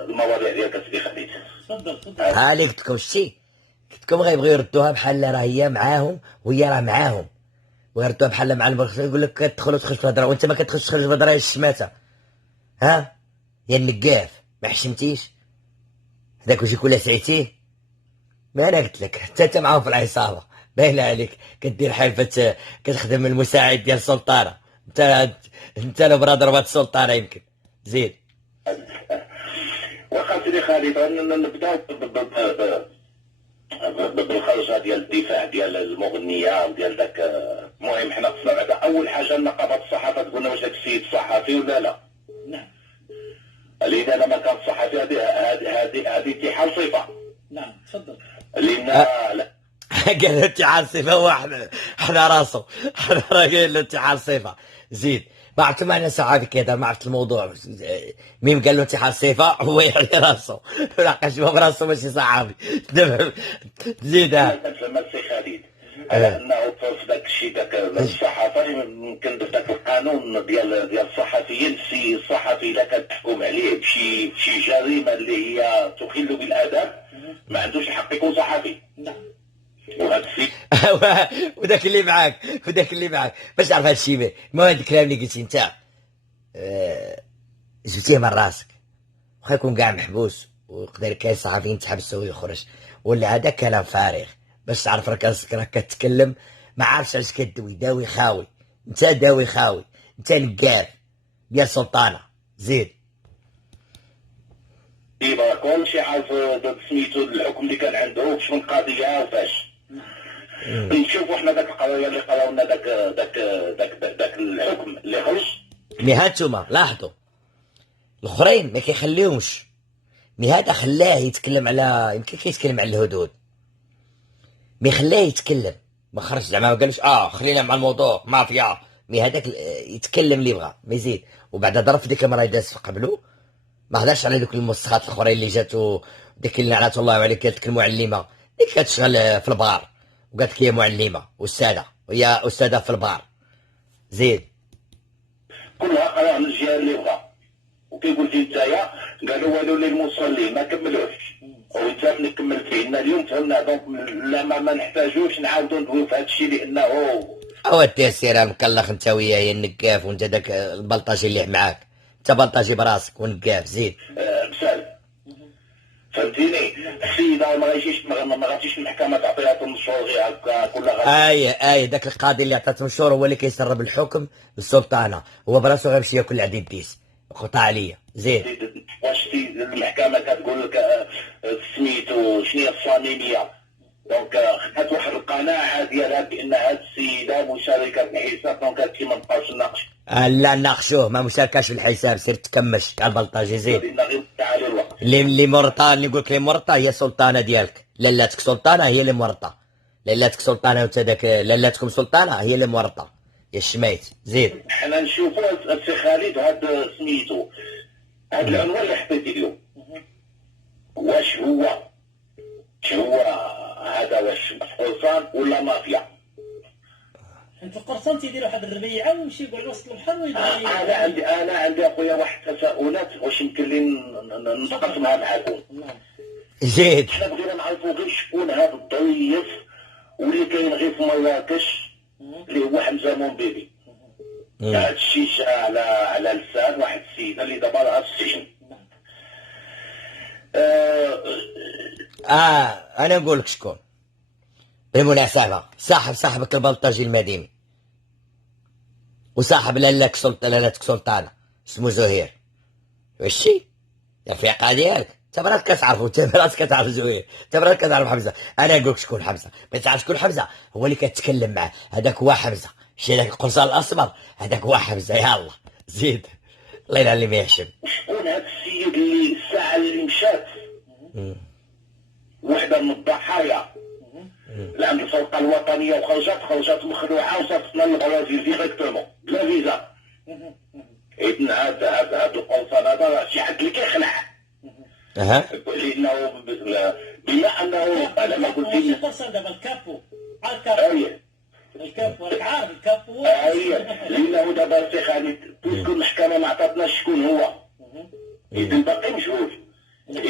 المواضيع ديالك سيدي خالد. تفضل. ها اللي قلت لكم شتي، قلت لكم غيبغيو يردوها بحال راه هي معاهم وهي راه معاهم، ويردوها بحال مع المرخص، يقول لك كتدخل وتخرج في الهضره وانت ما كتخرجش تخرج في الهضره يا الشماته. يا النقاف ما حشمتيش هذاك وجهك ولا سعيتيه. ما انا قلت لك حتى انت معاهم في العصابه، باين عليك كدير حلفه كتخدم المساعد ديال السلطانه. انت لو برا ضربات السلطانه يمكن. زيد واخا سيدي خالد نبداو بالخرجه ديال الدفاع ديال المغنيه وديال داك. المهم حنا خصنا بعدا اول حاجه نقابه الصحافه تقولنا واش داك السيد صحفي ولا لا. نعم. لان انا ما كان صحفي هذه اتحاد صفه. نعم تفضل. لان لا قال له اتحاد صفه هو حنا راسه حنا راه قايل له اتحاد صفه. زيد ما عرفت معنى صحافي كذا، ما عرفت الموضوع. ميم قال له اتحاد صفه هو يحيي راسه، لقاش هو براسه ماشي صحافي. زيد فما السي خالد على انه في ذاك الشيء داك الصحافه يمكن ذاك القانون ديال الصحفيين، الصحفي الا كان تحكم عليه بشي جريمه اللي هي تخل بالاداب ما عندوش الحق يكون صحفي. نعم. وهذا الشيء وداك اللي معاك باش تعرف هذا الشيء. ما هذا الكلام اللي قلتي انت جبتيه من راسك، واخا يكون كاع محبوس ويقدر كاين صحفيين تحبسوا ويخرج، ولا هذا كلام فارغ. باش تعرف راك كتكلم ما عارفش علاش كدوي، داوي خاوي، انت داوي خاوي، انت نقاف ديال سلطانه. زيد ديما كلشي عارف داك سميتو الحكم اللي كان عنده شنو القضيه وفاش. نشوفوا حنا داك القضيه اللي قراو لنا داك الحكم اللي خرج. مي هانتوما لاحظوا الاخرين ما كيخليهمش، مي هذا خلاه يتكلم على، يمكن كيتكلم على الهدود، مي خلاه يتكلم، ما خرج زعما ما قالوش خلينا مع الموضوع مافيا. مي هذاك يتكلم اللي بغا ما يزيد. وبعد ضرب في ديك المراه داز قبلو، ما هضرش على دوك المسخات الاخرين اللي جاتو ديك اللي لعنات الله عليك كانت المعلمه اللي كتشغل في البار وقالت لك هي معلمه استاذه، وهي استاذه في البار. زيد كلها قراها من الجهه اللي بغا، وكيقول لي نتايا قالوا والو للمصلي ما كملوش، وانت ملي كملتي لنا اليوم فهمنا. دونك لا ما نحتاجوش نعاودو ندويو في هذا الشيء لانه هو التيسير المكلخ انت وياه يا النقاف، وانت داك البلطاجي اللي معاك، انت بلطاجي براسك ونقاف. زيد مثال فهمتيني. السيده ما غاتجيش المحكمه تعطيها تنشور غير هكا كل اي داك القاضي اللي عطات مشور هو اللي كيسرب الحكم للسلطانه، هو براسو غيمشي ياكل العديد ديس قطع عليا. زيد واش المحكمه كتقول لك سميتو شنو هي الصميميه، دونك خدات واحد القانون القناعه ديالها بان هذه السيده مشاركه في الحساب دونك هادشي ما نبقاوش نناقش. لا ناقشوه، ما مشاركاش في الحساب، سير تكمش كاع البلطاجي زيد. بدينا غير تعالي الوقت. اللي مرطه، اللي نقول لك اللي مرطه هي سلطانه ديالك، لالاتك سلطانه هي اللي مرطه، لالاتك سلطانه وانت داك لالاتكم سلطانه هي اللي مرطه يا الشميت زيد. حنا نشوفوا السي خالد هذا سميتو هذا العنوان اللي حطيتي اليوم، واش هو هذا واش قرصان ولا مافيا؟ حيت القرصان تيدير واحد الربيعه ويمشي يقعد وسط البحر ويبغي. انا عندي اخويا واحد التساؤلات واش يمكن لي نتقاسمها معاكم. زيد. حنا بغينا نعرفوا غير شكون هذا الضيف واللي كاين غير في مراكش اللي هو حمزه مونبيبي. هذا الشيشه على لسان واحد السيده اللي دابا راه في السجن. انا نقول لك شكون بالمناسبه، صاحبك البلطجي المديني وصاحب لالاتك سلطانه اسمه زهير. وشي الرفيقه ديالك انت براسك كتعرفو، انت براسك كتعرف زهير، انت براسك كتعرف حمزه. انا نقول لك شكون حمزه، ما تعرف شكون حمزه؟ هو اللي كتكلم معاه، هذاك هو حمزه. شي داك القرصان الاسمر هذاك هو حمزه. يلا زيد الله يلعن اللي ما يحشم. شكون هذا السيد اللي الساعه اللي مشات وحده من الضحايا اللي عند الفرقه الوطنيه وخرجت مخلوعه وصافت لنا البرازيل ديريكتومون بلا فيزا. اذن هذا القرصان هذا شي حد اللي كيخلع. لانه بما انه على ما قلت ماشي لي القرصان دابا الكابو، الكابو راك عارف الكابو. لانه دابا السي خالد بويسكو المحكمه ما عطاتناش شكون هو، اذن باقي مجهول.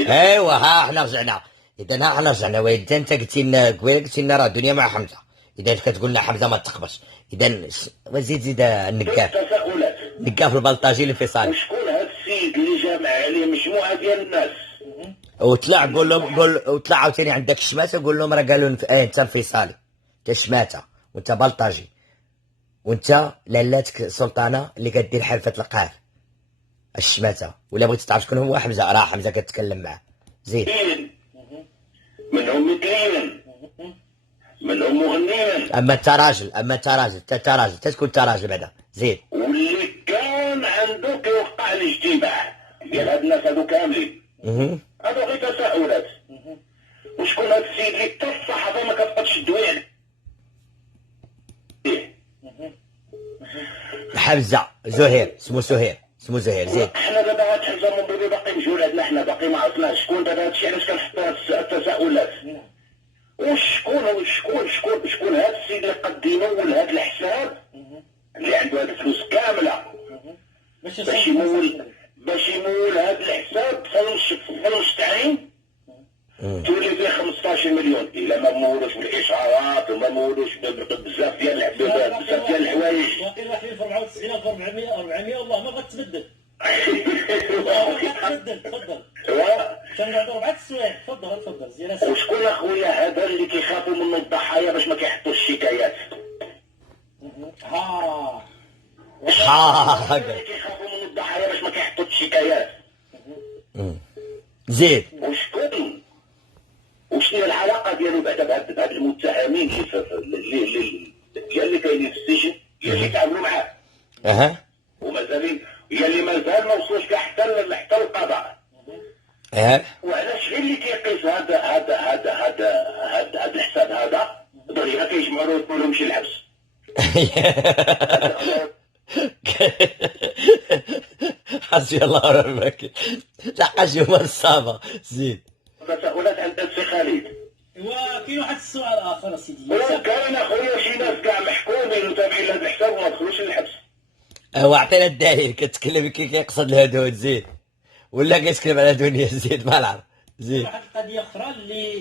ايوا ها حنا رجعنا، اذا ها حنا رجعنا. واذا انت قلتي لنا قبيله، قلتي لنا راه الدنيا مع حمزه، اذا كتقول لنا حمزه ما تقبش، اذا زيد النقاف نقاف البلطاجي الانفصالي. وشكون هذا السيد اللي جامع عليه مجموعه ديال الناس وطلع قول لهم وطلع عاوتاني عندك الشماته قول لهم راه قالوا انت انفصالي، انت شماته وانت بلطاجي وانت لالاتك سلطانه اللي كدير حلفه القهر الشماته. ولا بغيتي تعرف شكون هو حمزه، راه حمزه كتكلم معاه زيد. منهم مثليين منهم مغنيين. اما انت راجل، انت تكون انت راجل بعدا زيد. واللي كان عنده كيوقع الاجتماع ديال هاد الناس هادو كاملين. هادو غير تساؤلات. وشكون هاد السيد اللي حتى الصحافه ما كتبقاش تدوي عليه؟ حمزه زهير، اسمه زهير زيد. حنا دابا هاد حمزه مونبيبي باقي مجهول عندنا، حنا باقي ما عرفناش شكون. دابا هادشي علاش كنحطوا هاد التساؤلات. وشكون هاد السيد اللي قد يمول هاد الحساب اللي عنده هاد الفلوس كامله باش يمول هاد الحساب فلوس تعيين تولي فيه 15 مليون. الا ما مولوش بالاشارات وما مولوش بزاف ديال الحوايج. باقي واحد 94,400 والله ما غتبدل. تفضل كنقعدوا 4 سوايع. تفضل زير. وشكون اخويا هذا اللي كيخافوا منه الضحايا باش ما كيحطوش الشكايات؟ اللي كيخافوا منه الضحايا باش ما كيحطوش الشكايات زيد. وشنو العلاقه ديالو بعدا بهاد المتهمين اللي كاينين في السجن اللي كيتعاملوا معاه؟ ومازالين اللي مازال ما وصلوش كاع حتى القضاء. وعلاش غير اللي كيقيس هذا الحساب هذا دغيا كيجمعوا له ويقولوا مشي للحبس؟ حسبي الله ونعم الوكيل. لقاش يوم الصابه زيد. تساؤلات عند السي خالد. وكاين واحد السؤال اخر سيدي. كاين اخويا شي ناس كاع محكومين وتابعين لهذا الحساب وما دخلوش للحبس. وعطينا الدليل. كتكلم كي كيقصد الهدود زيد ولا كيتكلم على دنيا زيد ما نعرف زيد. واحد القضيه اخرى اللي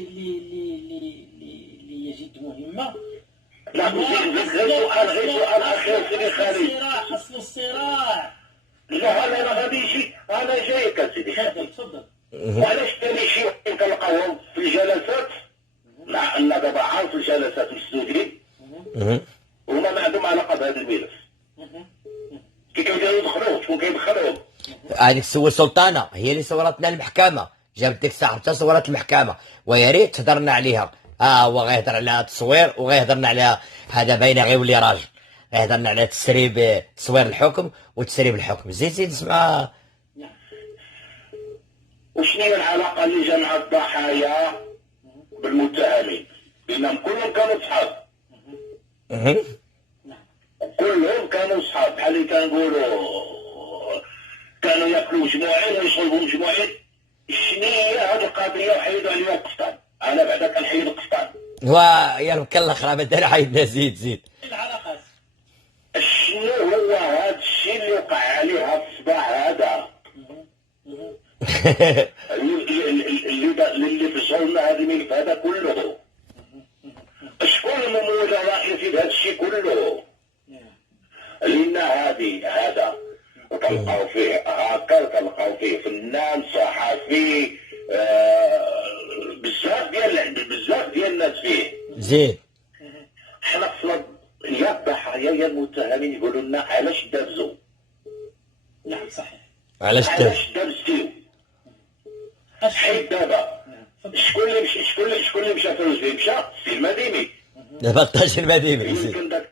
هي جد مهمه. لا غير سؤال اخير سيدي خالد. اصل الصراع. لا انا غادي انا جايك سيدي. تفضل. وعلاش ثاني شي وحدين كنلقاوهم في الجلسات مع ان دابا عارف الجلسات مسدودين وهما ما عندهم علاقه بهذا الملف. كي كيبداو يدخلوه شكون كيدخلهم؟ هذيك سول سلطانه هي اللي صورتنا المحكمه، جابت ديك الساعه حتى صورت المحكمه، ويا ريت تهضرنا عليها. هو غيهضر على التصوير وغيهضرنا على هذا باينه غيولي راجل. غيهضرنا على تسريب تصوير الحكم وتسريب الحكم. زيد اسمع. وشنو هي العلاقه اللي جمع الضحايا بالمتهمين؟ لانهم كلهم كانوا صحاب. كلهم كانوا صحاب، بحال اللي كنقولوا كانوا ياكلوا مجموعين ويشربوا مجموعين. شنو هي هذه القضيه وحيدوا عليها القسطان؟ انا بعدا كنحيد القسطان. يا مكلخ راه مدار حيدنا. زيد العلاقات شنو هو هذا الشيء اللي وقع عليه هذا الصباح هذا اللي فصلنا هذه الملف هذا كله؟ شكون الممول الرئيسي في هذا الشيء كله؟ لان هذا وتلقاو فيه هاكر، تلقاو فيه فنان صحفي، بزاف ديال الناس فيه. زين حنا خصنا يا الضحايا يا المتهمين يقولوا لنا علاش دابزوا. نعم صحيح. علاش دابزتيو؟ حيت دابا شكون اللي مشى فرجلي؟ مشى السي المديني. دابا طاش المديني. يمكن داك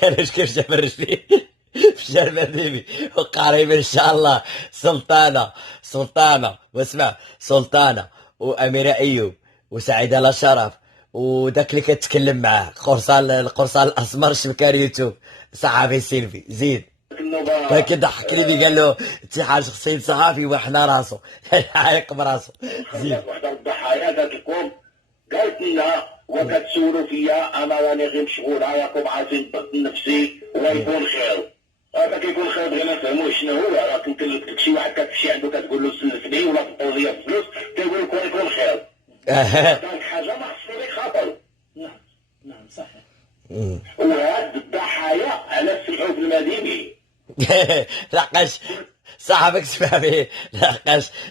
كان كيف جاب الرجلي في الشارع المديني. وقريبا ان شاء الله سلطانه واسمع سلطانه واميره ايوب وسعيده لا شرف وداك اللي كتكلم معاه القرصان الاسمر الشبكه يوتيوب صحافي سيلفي. زيد كان كيضحك لي قال له انت حاج شخصيه صحافي وحنا راسو عايق براسو. زيد وحده الضحايا قالت لكم، قالت لنا وكتسولوا فيا انا راني غير مشغوله راكم عايزين نضبط نفسي ويكون خير. هذا كيكون خير بغينا نفهموا شنو هو. راه يمكن لك شي واحد كتمشي عنده كتقول له سلفني ولا تطول لي الفلوس كيقول لك ويكون خير. هذيك حاجه ما خصو لك خاطر. نعم صحيح. وهاد الضحايا على سمعوا في المديني. لقاش صاحبك سمع به.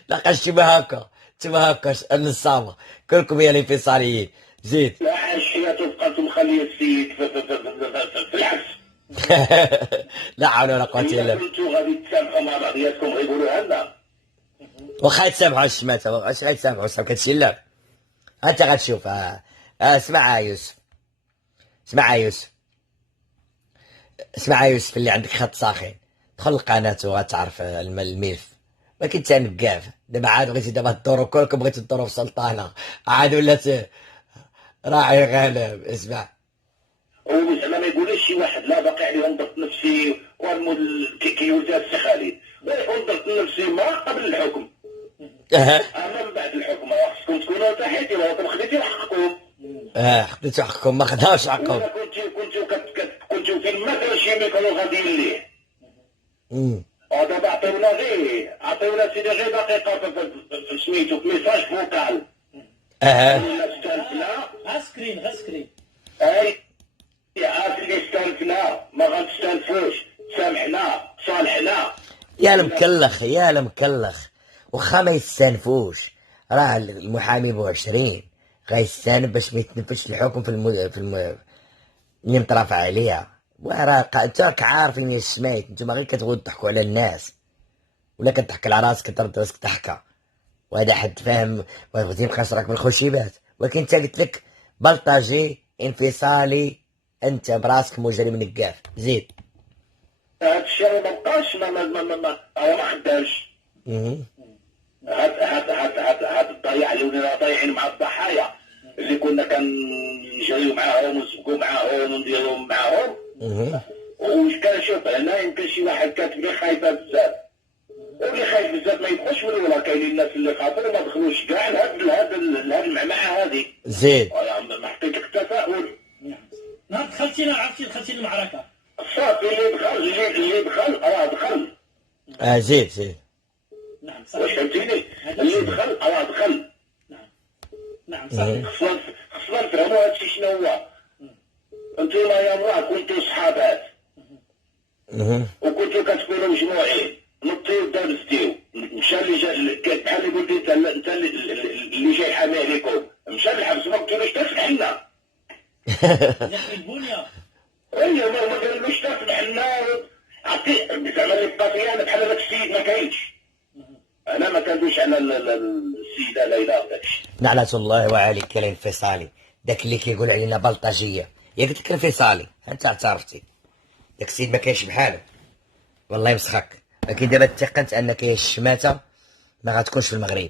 لقاش تما هكا النصابه كلكم يا الانفصاليين. زيد لا عايش حياته بقاتو مخليه السيد في العكس. لا حول ولا قوه الا بالله. كنتو غادي تسامحوا مع بعضياتكم غيقولوها لنا. واخا يتسامحوا الشماته واش غيتسامحوا صاحب كتشي لا. انت غتشوف. اسمع يوسف اللي عندك خط ساخن دخل القناه وغتعرف الملف. ولكن انت نقاف دابا عاد بغيتي دابا تدوروا كلكم بغيتي تدوروا في سلطانه عاد ولات راعي غالب. اسمع وزعما ما يقولش شي واحد لا باقي عليه نضبط نفسي كيولد السي خالد نضبط نفسي ما قبل الحكم. اما من بعد الحكم خصكم تكونوا تحيتي راكم خديتي حقكم. خديتوا حقكم ما خداوش حقكم. ولا كنتو فين ما كان شي ميكرو غاديين ليه. ودابا عطيونا سيدي غير دقيقه في سميتو في ميساج فوكال. غسكرين اي عارف اللي استلفنا ما غنستلفوش. سامحنا صالحنا. يا المكلخ وخا ما يستنفوش. راه المحامي بو 20 غيستانف باش ما يتنفش الحكم في اللي مترافع عليها. وراه انت راك عارفين يا الشمايت نتوما غير كتبغيو تضحكوا على الناس ولا كتضحك على راسك كترد راسك ضحكه. وهذا حد فاهم وغادي يبقى راك بالخشيبات. ولكن انت قلت لك بلطجي انفصالي انت براسك مجرم نقاف. زيد هاد الشيء ما بقاش ما خداش. هاد الضياع اللي ولينا ضايعين مع الضحايا اللي كنا كنجريو معاهم ونسبقوا معاهم ونديروا معاهم. وش كنشوف هنا يمكن شي واحد كاتب خايفه بزاف واللي خايف بزاف ما يدخلش من ولا. كاينين الناس اللي خاطر ما دخلوش كاع لهاد المعمعه هذه. زيد ما حطيتك التفاؤل. نهار دخلتينا دخلتي المعركه صافي اللي دخل راه دخل. زيد نعم واش صحيح. فهمتيني؟ اللي دخل راه دخل. نعم صحيح. خصنا نفهموا هادشي شنو هو. انتوما يا الله كنتو صحابات وكنتو كتكونوا مجموعين نطيو دابزتيو. مشى اللي جا بحال اللي قلتي انت اللي جاي حامي عليكم مشى للحبس ما قلتولوش تسمح لنا. البنيه ايوا ما قالولوش تسمح لنا. عطي زعما اللي بقى فيا انا بحال هذاك السيد ما كاينش. انا ما كندويش على السيده ليلى وداكشي. نعلة الله وعليك الانفصالي داك اللي كيقول علينا بلطجيه، يا قلت لك الفيصالي انت اعترفتي داك السيد ما كاينش بحالو، والله يمسخك. لكن دابا تيقنت انك هي الشماته ما غتكونش في المغرب.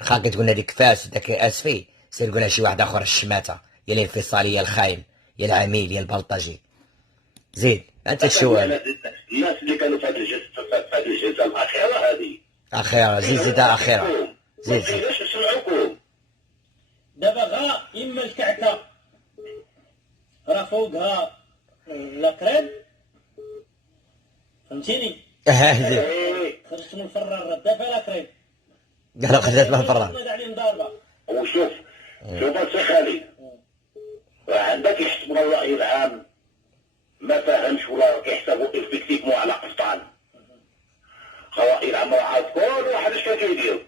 واخا كتقول هذيك فاس داك اسفي، سير قولها شي واحد اخر الشماته، يا الانفصالي يا الخاين يا العميل يا البلطجي. زيد انت السؤال. الناس اللي كانوا في هذه الجلسه الاخيره هذه اخيرا زيد زيدها اخيرا زيد زيد. علاش نسمعوكم؟ دابا غا اما الكعكه راه فوقها لاكريم، فهمتيني؟ زيد. خرجت من الفران راه دابا لاكريم قالوا خرجت من فران. نادى عليهم ضاربه. وشوف شوف السي خالد، راه عندك يحسبوا الراي العام ما فاهمش ولا كيحسبوا افكتيفمون على قسطان. الراي العام راه عارف كل واحد اش كان كيدير.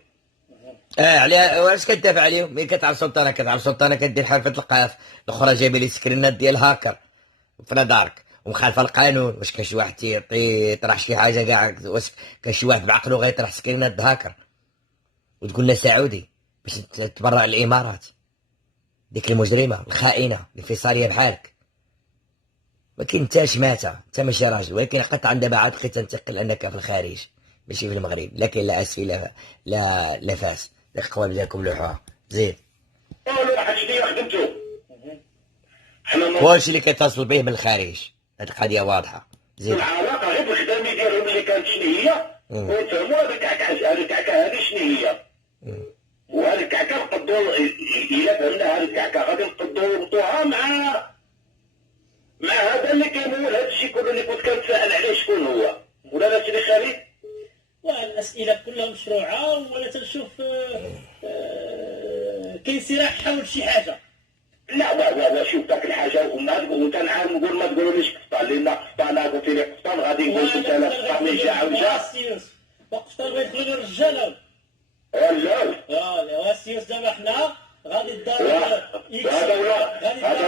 عليها واش كدافع عليهم؟ ملي كتعرف سلطانه كدير حرفه القاف، الاخرى جايبه لي سكرينات ديال هاكر في دارك ومخالفه القانون. واش كان شي واحد يطرح شي حاجه كاع؟ واش كان شي واحد بعقله غيطرح سكرينات هاكر وتقول لنا سعودي باش تبرع الامارات؟ ديك المجرمه الخائنه الانفصاليه بحالك. ولكن انت شماته، انت ماشي راجل، ولكن قطعا دابا عاد بقيت تنتقل انك في الخارج ماشي في المغرب. لكن لا اسفي لا فاس داك القوالب ديالكم لوحوها. زيد قالوا راه هادشي اللي خدمتو. حنا كلشي اللي كيتصل به من الخارج، هاد القضيه واضحه. زيد العلاقه غير بالخدمه ديالهم اللي كانت شنو هي، ويفهموا هذيك الكعكه هذه شنو هي. وهذه الكعكه نقدروا الا فهمنا هذه الكعكه غادي نقدروا نربطوها مع هذا اللي كيمول هذا الشيء كله اللي كنت كنتسائل عليه شكون هو. ولا لا سيدي خالد؟ والاسئله كلها مشروعه، ولا تنشوف كاين صراع حول شي حاجه. لا شوف داك الحاجه وانت نعاود نقول ما تقولوليش قسطان، لان قسطان هذا قلت لي قسطان غادي نقول لك انا قسطان من جا وجا. وقسطان غيدخلوا الرجاله. ولا السيوس دابا حنا غادي الدار هذا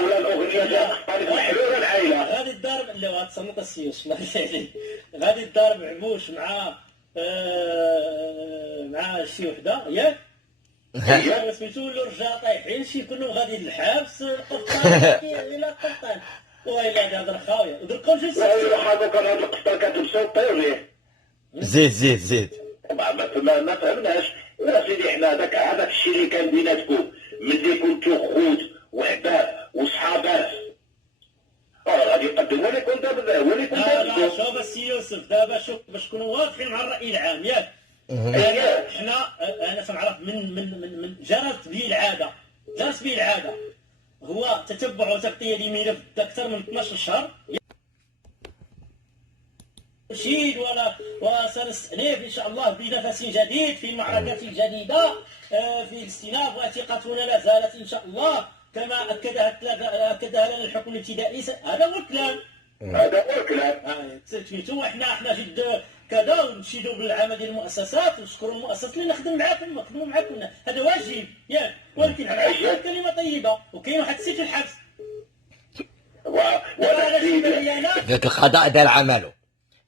ولا الاغنيه ديال قسطان محلوله العائله. غادي الدار لا تصنت السيوس غادي الدار بعبوش مع شي وحده ياك سميتو ولاو الرجال طايحين شي كلهم غادي للحبس. القبطان الى القبطان ويلا هذا خاويه ودركم شي لا هذوك هذا القسطان كتلبسو طير. زيد ما فهمناش يا سيدي. حنا هذاك الشيء اللي كان بيناتكم ملي كنتو خوت وحباب وصحابات غادي يقدموا لكم دابا لا شوف السي يوسف دابا شوف باش نكونوا واضحين مع الراي العام ياك. حنا انا تنعرف من جرت به العاده هو تتبع وتغطيه لملف اكثر من 12 شهر تشيد وسنستأنف ان شاء الله بنفس جديد في المعركه الجديده في الاستئناف، وثقتنا لا زالت ان شاء الله كما اكدها لنا الحكم الابتدائي. هذا هو الكلام. سميتو حنا جد كذا ونشيدوا بالعمل ديال المؤسسات ونشكروا المؤسسات اللي نخدموا معاكم هذا واجب ياك. ولكن على كلمه طيبه وكاين واحد السيف في الحبس. ذاك القضاء دار عمله،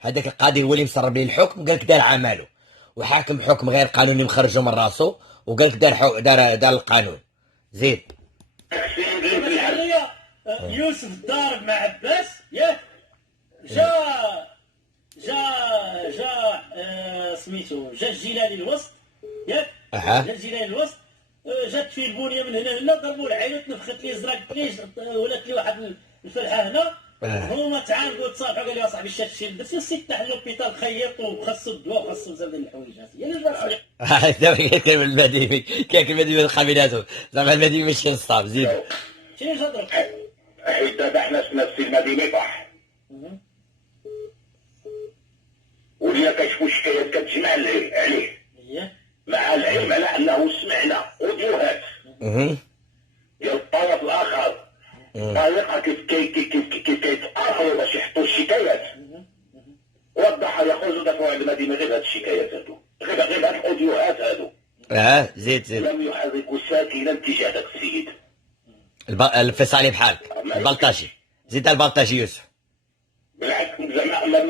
هذاك القاضي هو اللي مسرب لي الحكم قال لك دار عمله، وحاكم حكم غير قانوني مخرجه من راسو وقال لك دار القانون. زيد يوسف ضارب مع عباس ياك سميتو جا الجيلاني الوسط ياك. جا الجيلاني الوسط جات فيه البنيه من هنا ضربوا العين تنفخت لي زرق ليش ولات لي واحد الفلحه هنا. هما تعانقوا تصالحوا قال لي يا صاحبي شات الشيء درتي السيد تاع لوبيتال خيط وخصو الدواء وخصو بزاف ديال الحوايج. هي اللي جات دابا كاين المدينه كاين المدينه خابيناتهم زعما المدينه ماشي نصاب. زيد شنو جاتك حيت دابا حنا في نفس المدينه طاح وليا كتشوف شكايات كتجمع عليه مع العلم على انه سمعنا اوديوهات ديال الطرف الاخر طريقه كيف كيتاخروا باش يحطوا الشكايات، والضحايا يخرجوا دافعوا على المدينه غير هاد الشكايات هادو غير هاد الاوديوهات هادو. زيد لم يحركوا ساكنا تجاه داك السيد الفصالي بحالك البلطجي. زيد البلطجي يوسف بالعكس زعما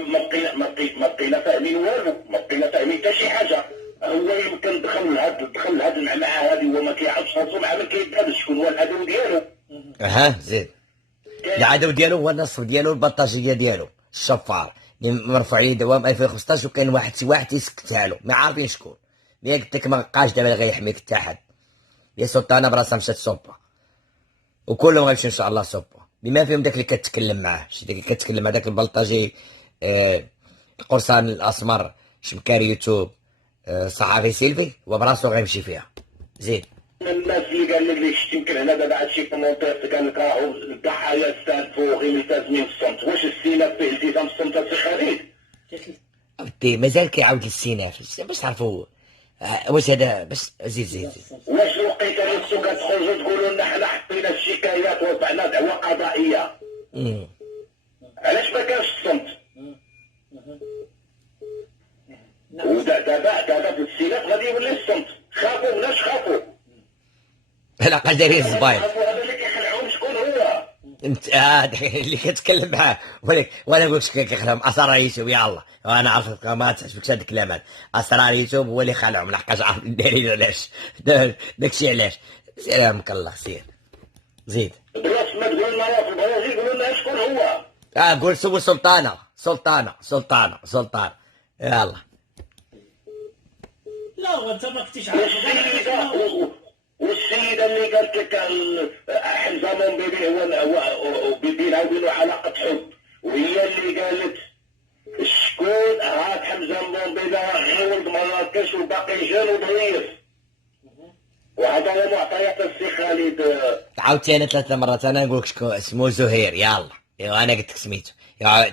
ما بقينا فاهمين والو، ما بقينا فاهمين حتى شي حاجه. هو يمكن دخل هاد المعمعه هذه، هو ما كيعرفش راسو مع من كيدابز، شكون هو العدو ديالو. اها زيد. العدو ديالو هو النصف ديالو، البلطاجيه ديالو الشفار اللي مرفوع عليه دوام 2015، وكاين واحد تيسكتها له، ما عارفين شكون. ملي قلت لك ما بقاش دابا غيحميك حتى حد. يا سلطانه براسها مشات صوبا، وكلهم غيمشيو ان شاء الله صوبا، بما فيهم داك اللي كتكلم معاه. شتي داك اللي كتكلم مع داك البلطاجي، القرصان الاسمر، شبكار يوتيوب، صحافي سيلفي، وبراسو غيمشي فيها. زيد. الناس اللي قال لك ليش يمكن هنا دابا عاد شي كومونتير قال لك راهو الضحايا استهدفوا غير ملتزمين بالصمت، واش السيناف فيه التزام بالصمت السي خالد؟ ودي مازال كيعاود للسيناف باش تعرفوا واش هذا. بس زيد. واش الوقيته اللي خصو كتخرجوا تقولوا لنا حنا حطينا الشكايات ورفعنا دعوه قضائيه، علاش ما كانش الصمت؟ ودابا في السيناف غادي يولي الصمت. خافوا مناش خافوا؟ لا قال دايرين الزباين. هذا اللي كيخلعهم شكون هو؟ انت اللي كتكلم معاه، وانا نقول لك كيخلعهم اسرار يوتيوب. يا الله انا عرفتك ما تعجبكش هاد الكلامات. اسرار يوتيوب هو اللي خلعهم، لحقاش عارف دايرين علاش. داكشي علاش. سير يرحمك الله، سير. زيد. بلاص ما تقول لنا راه في البرازيل، قولوا لنا شكون هو؟ قول سول سلطانه. يلا. لا وانت ما كنتيش عارف. والسيده اللي قالت لك حمزه منبيبي هو بينها وبينه علاقه حب، وهي اللي قالت شكون هاد حمزه منبيبي غير ولد مراكش وباقي جان وظريف. وهذا هو معطيات السي خالد. عاوتاني 3 مرات انا نقول لك شكون اسمه زهير. يلا انا قلت لك سميتو.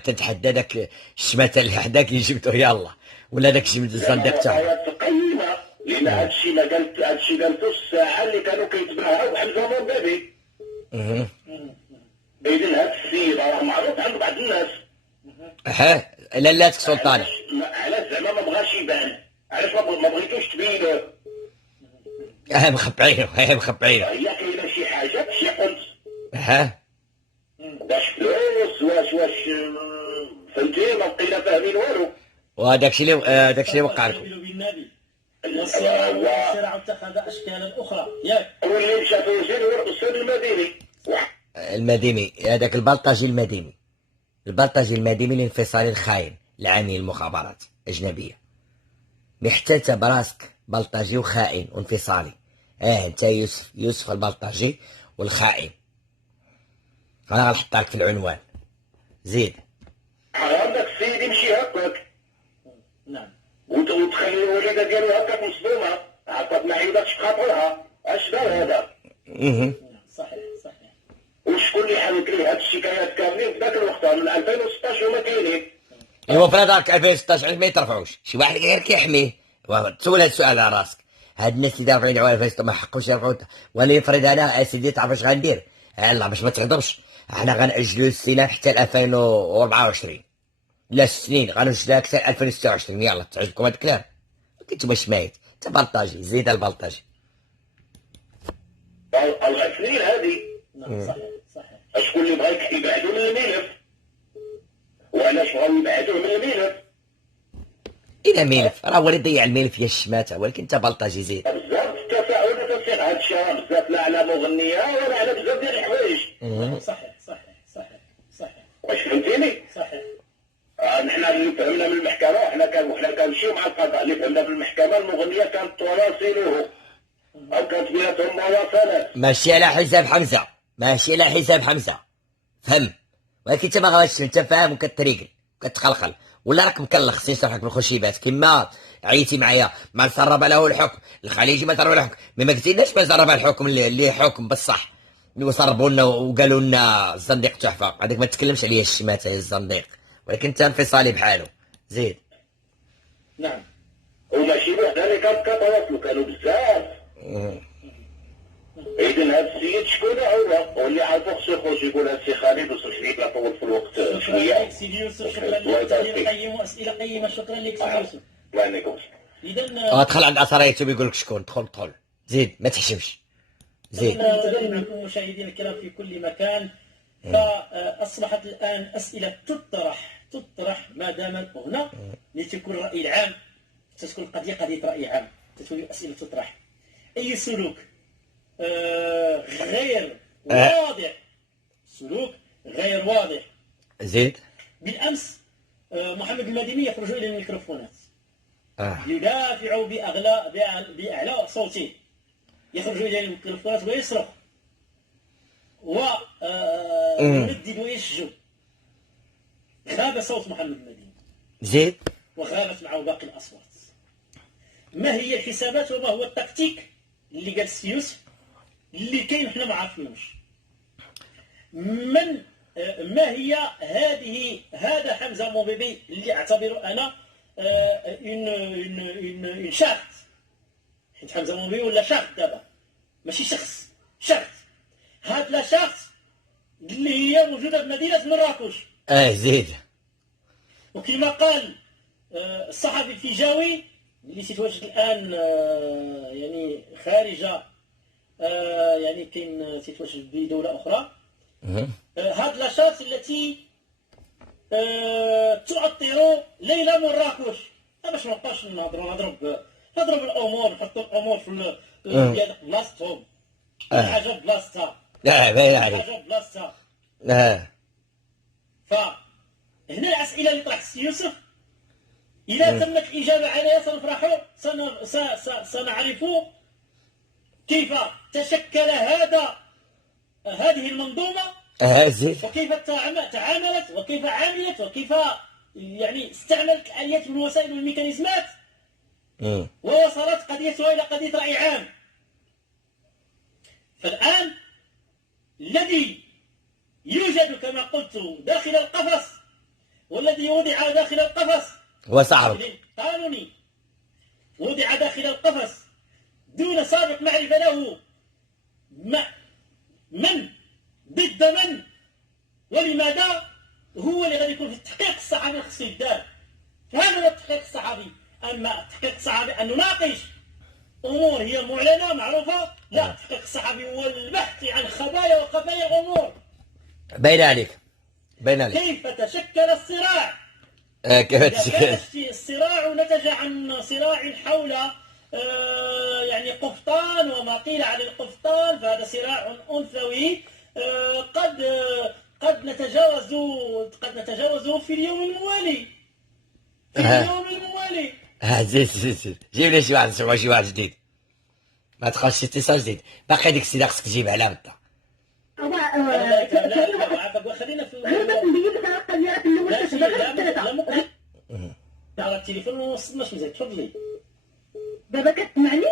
تتحدى داك الشماته اللي حداك اللي جبته، يلا ولا داك الشيء من الزنديق تاعو. قيمه، لان هادشي ما قالت قالته الساعه اللي كانوا كيتباهاو بحمزه منبيبي. اذن هاد السيد راه معروف عند بعض الناس. لالاتك سلطانه. علاش زعما ما بغاش يبان؟ علاش ما بغيتوش تبينه؟ مخبعينه. هي كاينه شي حاجات شي قلت. واش فلوس واش فهمتي؟ ما بقينا فاهمين والو. وداكشي اللي وقع لكم. والصراع اتخذ اشكالا اخرى ياك. واللي مشى في وزير هو الاستاذ المديني، هذاك البلطجي المديني الانفصالي الخاين العامل المخابرات اجنبيه. حتى انت براسك بلطجي وخائن وانفصالي. انت يوسف البلطجي والخائن. انا غنحطها لك في العنوان. زيد. حرام داك السيد يمشي هكاك. نعم. وتخلي الوليده ديالو هكاك مصدومه، عطات ما عيداتش بخاطرها. اش دار هذا؟ صحيح. وشكون اللي حلت ليه هاد الشكايات كاملين في ذاك الوقت من 2016 هما كاينين؟ ايوا في هذاك 2016 علاش ما يترفعوش؟ شي واحد غير كيحميه. تسول هاد السؤال على راسك. هاد الناس اللي داروا دعوه 2016 ما حقوش يرفعوا. ولا يفرض انا اسيدي تعرف اش غندير؟ يلاه باش ما تغضبش، حنا غنأجلوا السنه حتى 2024. لا السنين غنوجدها حتى 2026. يلا تعجبكم هاد الكلام؟ كنتو شمايت انت بلطاجي. زيد البلطاجي. السنين هذه. نعم صحيح. شكون اللي بغا يبعدوا من الملف؟ وعلاش بغاو يبعدوه من الملف؟ إلى ملف راه هو اللي ضيع الملف يا الشماته، ولكن انت بلطاجي. زيد. بزاف التفاؤل وتصديق هاد الشيء، بزاف لا على مغنيه ولا على بزاف ديال الحوايج. صحيح. واش فهمتيني؟ صحيح. نحن اللي فهمنا من المحكمه، وحنا كنمشيو مع القضاء. اللي فهمنا في المحكمه المغنيه كانت تراسله او كانت بيناتهم مواصلات. ماشي على حساب حمزه. فهم. ولكن انت ما غاديش، انت فاهم وكتريقل وكتخلخل، ولا راك مكلخ. خصني نشرح لك بالخشيبات كما عيتي معايا ما سرب له الحكم الخليجي، ما سرب له الحكم. ما قلتيناش ما سرب الحكم اللي حكم بالصح، اللي سربوا لنا وقالوا لنا الزنديق تحفه. هذيك ما تكلمش عليا الشماته الزنديق، ولكن انت انفصالي بحاله. زيد. نعم. وماشي وحده اللي كانت كتواصلوا، كانوا بزاف. اذن هذا السيد شكون هو اللي عرفو خصو يخرج يقول هذا السي خالد وصل شويه طول في الوقت شويه. شكرا لك سيدي يوسف، شكرا لك تحليل قيم واسئله قيمه. شكرا لك سيدي يوسف. الله يعينكم. اذا دخل عند اسرار يوتيوب يقول لك شكون. دخل. زيد ما تحشمش. زيد. معكم مشاهدينا الكرام في كل مكان. فاصبحت الان اسئله تطرح ما دامت هنا لتكون الراي العام تتكون القضيه قضيه راي عام، تتولي الاسئله تطرح. اي سلوك غير واضح، سلوك غير واضح. زيد. بالامس محمد المديني يخرج الى الميكروفونات اه يدافع باعلى صوته، يخرج الى الميكروفونات ويصرخ ويندد ويشجب. غاب صوت محمد المديني زيد. وغابت معه باقي الاصوات. ما هي الحسابات وما هو التكتيك اللي قال السيوس اللي كاين حنا ما عارفينوش؟ من ما هي هذا حمزه موبيبي اللي اعتبره انا ان شخص، حيت حمزه موبيبي ولا شخص دابا ماشي شخص، شخص. هاد لا شخص اللي هي موجوده في مدينه مراكش. زيد. وكما قال الصحفي الفيجاوي اللي تتواجد الان يعني خارج يعني كاين تتواجد بدوله اخرى، هاد لاشاس التي تؤطر ليلى مراكش. باش ما نبقاوش نضرب الامور، نحطوا الامور في ديال بلاصتهم، كل حاجه بلاصتها. باين عليك. حاجه بلاصتها. فهنا الاسئله اللي طرح السي يوسف اذا تمت الاجابه عليها سنفرح، سنعرف كيف تشكل هذه المنظومه، زيد. وكيف تعاملت وكيف عملت وكيف يعني استعملت الاليات والوسائل والميكانيزمات ووصلت قضيتها الى قضيه راي عام. فالان الذي يوجد كما قلت داخل القفص والذي وضع داخل القفص هو صعب قانوني، وضع داخل القفص دون سابق معرفة له من ضد من ولماذا، هو اللي غادي يكون في التحقيق الصحفي خصو يدار. هذا هو التحقيق الصحفي. اما التحقيق الصحفي ان نناقش امور هي معلنه معروفه، لا، التحقيق الصحفي هو البحث عن خبايا وخفايا الامور. باين عليك. كيف تشكل الصراع؟ كيف تشكل الصراع نتج عن صراع حول يعني قفطان وما قيل عن القفطان، فهذا صراع انثوي قد نتجاوزه في اليوم الموالي. زيد جيب لي شي واحد جديد، ما تخافش شي اتصال جديد. باقي ديك السيده خصك تجيب عليها انت. خلينا في على التليفون وما وصلناش مزيان. تفضلي دابا كتسمعني؟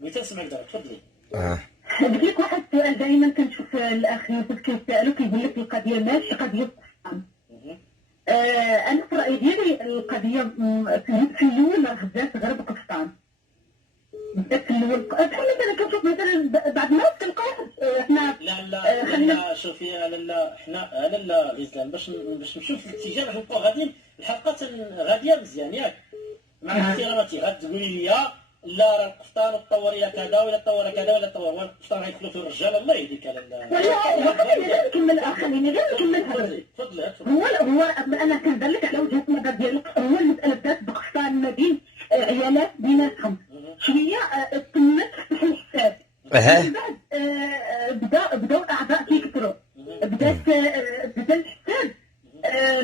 ملي تنسمعك دابا تفضلي. قلت لك واحد السؤال دائما كنشوف الاخ يوسف كيسالو، كيقول لك القضيه ماشي قضيه الصحه. انا في الراي ديالي القضيه في الاول ما غزات غير بقفطان، بدات في الاول بحال مثلا كنشوف مثلا بعض الناس كنلقاو حنا لا شوفي لا حنا لا غزلان باش نمشيو في الاتجاه باش نبقاو غاديين الحلقات غاديه مزيان ياك مع احتراماتي. غتقولي لي لا راه القفطان تطور الى كذا ولا تطور كذا ولا تطور القفطان غيدخلوا في الرجال. الله يهديك لا نكمل خليني غير نكمل هضرتي. تفضلي. هو انا كنبان لك على وجهه النظر ديالك، هو المساله بدات بقفطان ما بين عيالات بيناتهم شويه تمت تفتح الحساب، من بعد بداو الاعضاء كيكثروا، بدا الحساب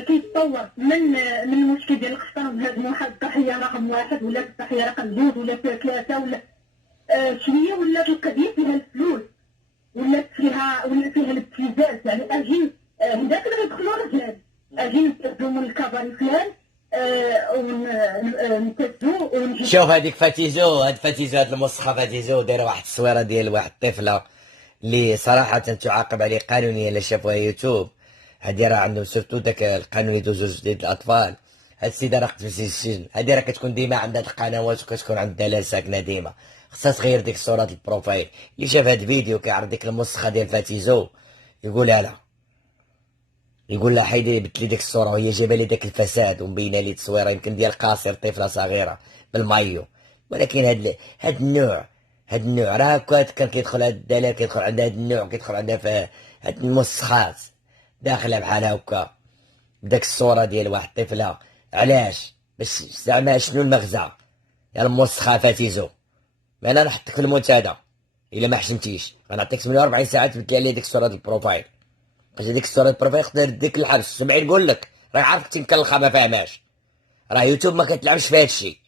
كيتطور من المشكل ديال القفطان هذا واحد الضحيه رقم واحد ولا الضحيه رقم جوج ولا ثلاثه ولا شويه ولات القضيه فيها الفلوس، ولات فيها الابتزاز. يعني اجي هذاك اللي غيدخلوا رجال اجي نستافدوا من الكباري فلان ونمتدوا. شوف هذيك فاتيزو، هاد المسخه فاتيزو دايره واحد التصويره ديال واحد الطفله اللي صراحه تعاقب عليه قانونيا اللي شافوها يوتيوب. هادي راه عندهم سورتو داك القانون يدوزو جديد الاطفال. هاد السيده راه في السجن، هادي راه كتكون ديما عندها القنوات وكتكون عند الدلال ساكنه ديما. خصها تغير ديك صورة البروفايل. اللي شاف هاد الفيديو كيعرض ديك المسخه ديال فاتيزو يقولها لها، يقول لها حيدي بدلي ديك الصوره وهي جايبه لي داك الفساد ومبينه لي تصويره يمكن ديال قاصر طفله صغيره بالمايو. ولكن هاد النوع راه كان كيدخل هاد الدلال كيدخل عند هاد النوع، كيدخل عندها في هاد المسخات داخله بحال هكا بداك الصوره ديال واحد الطفله. علاش؟ باش زعما شنو المغزى؟ يا الموسخه فاتيزو. ما انا نحطك في المنتدى الا ما حشمتيش، غنعطيك 48 ساعه تبدل عليا ديك الصوره ديال البروفايل. باش هذيك الصوره ديال البروفايل يقدر يديك الحبس. سمعي نقول لك، راه عارفك تنكلخها ما فاهماش، راه يوتيوب ما كتلعبش في هادشي،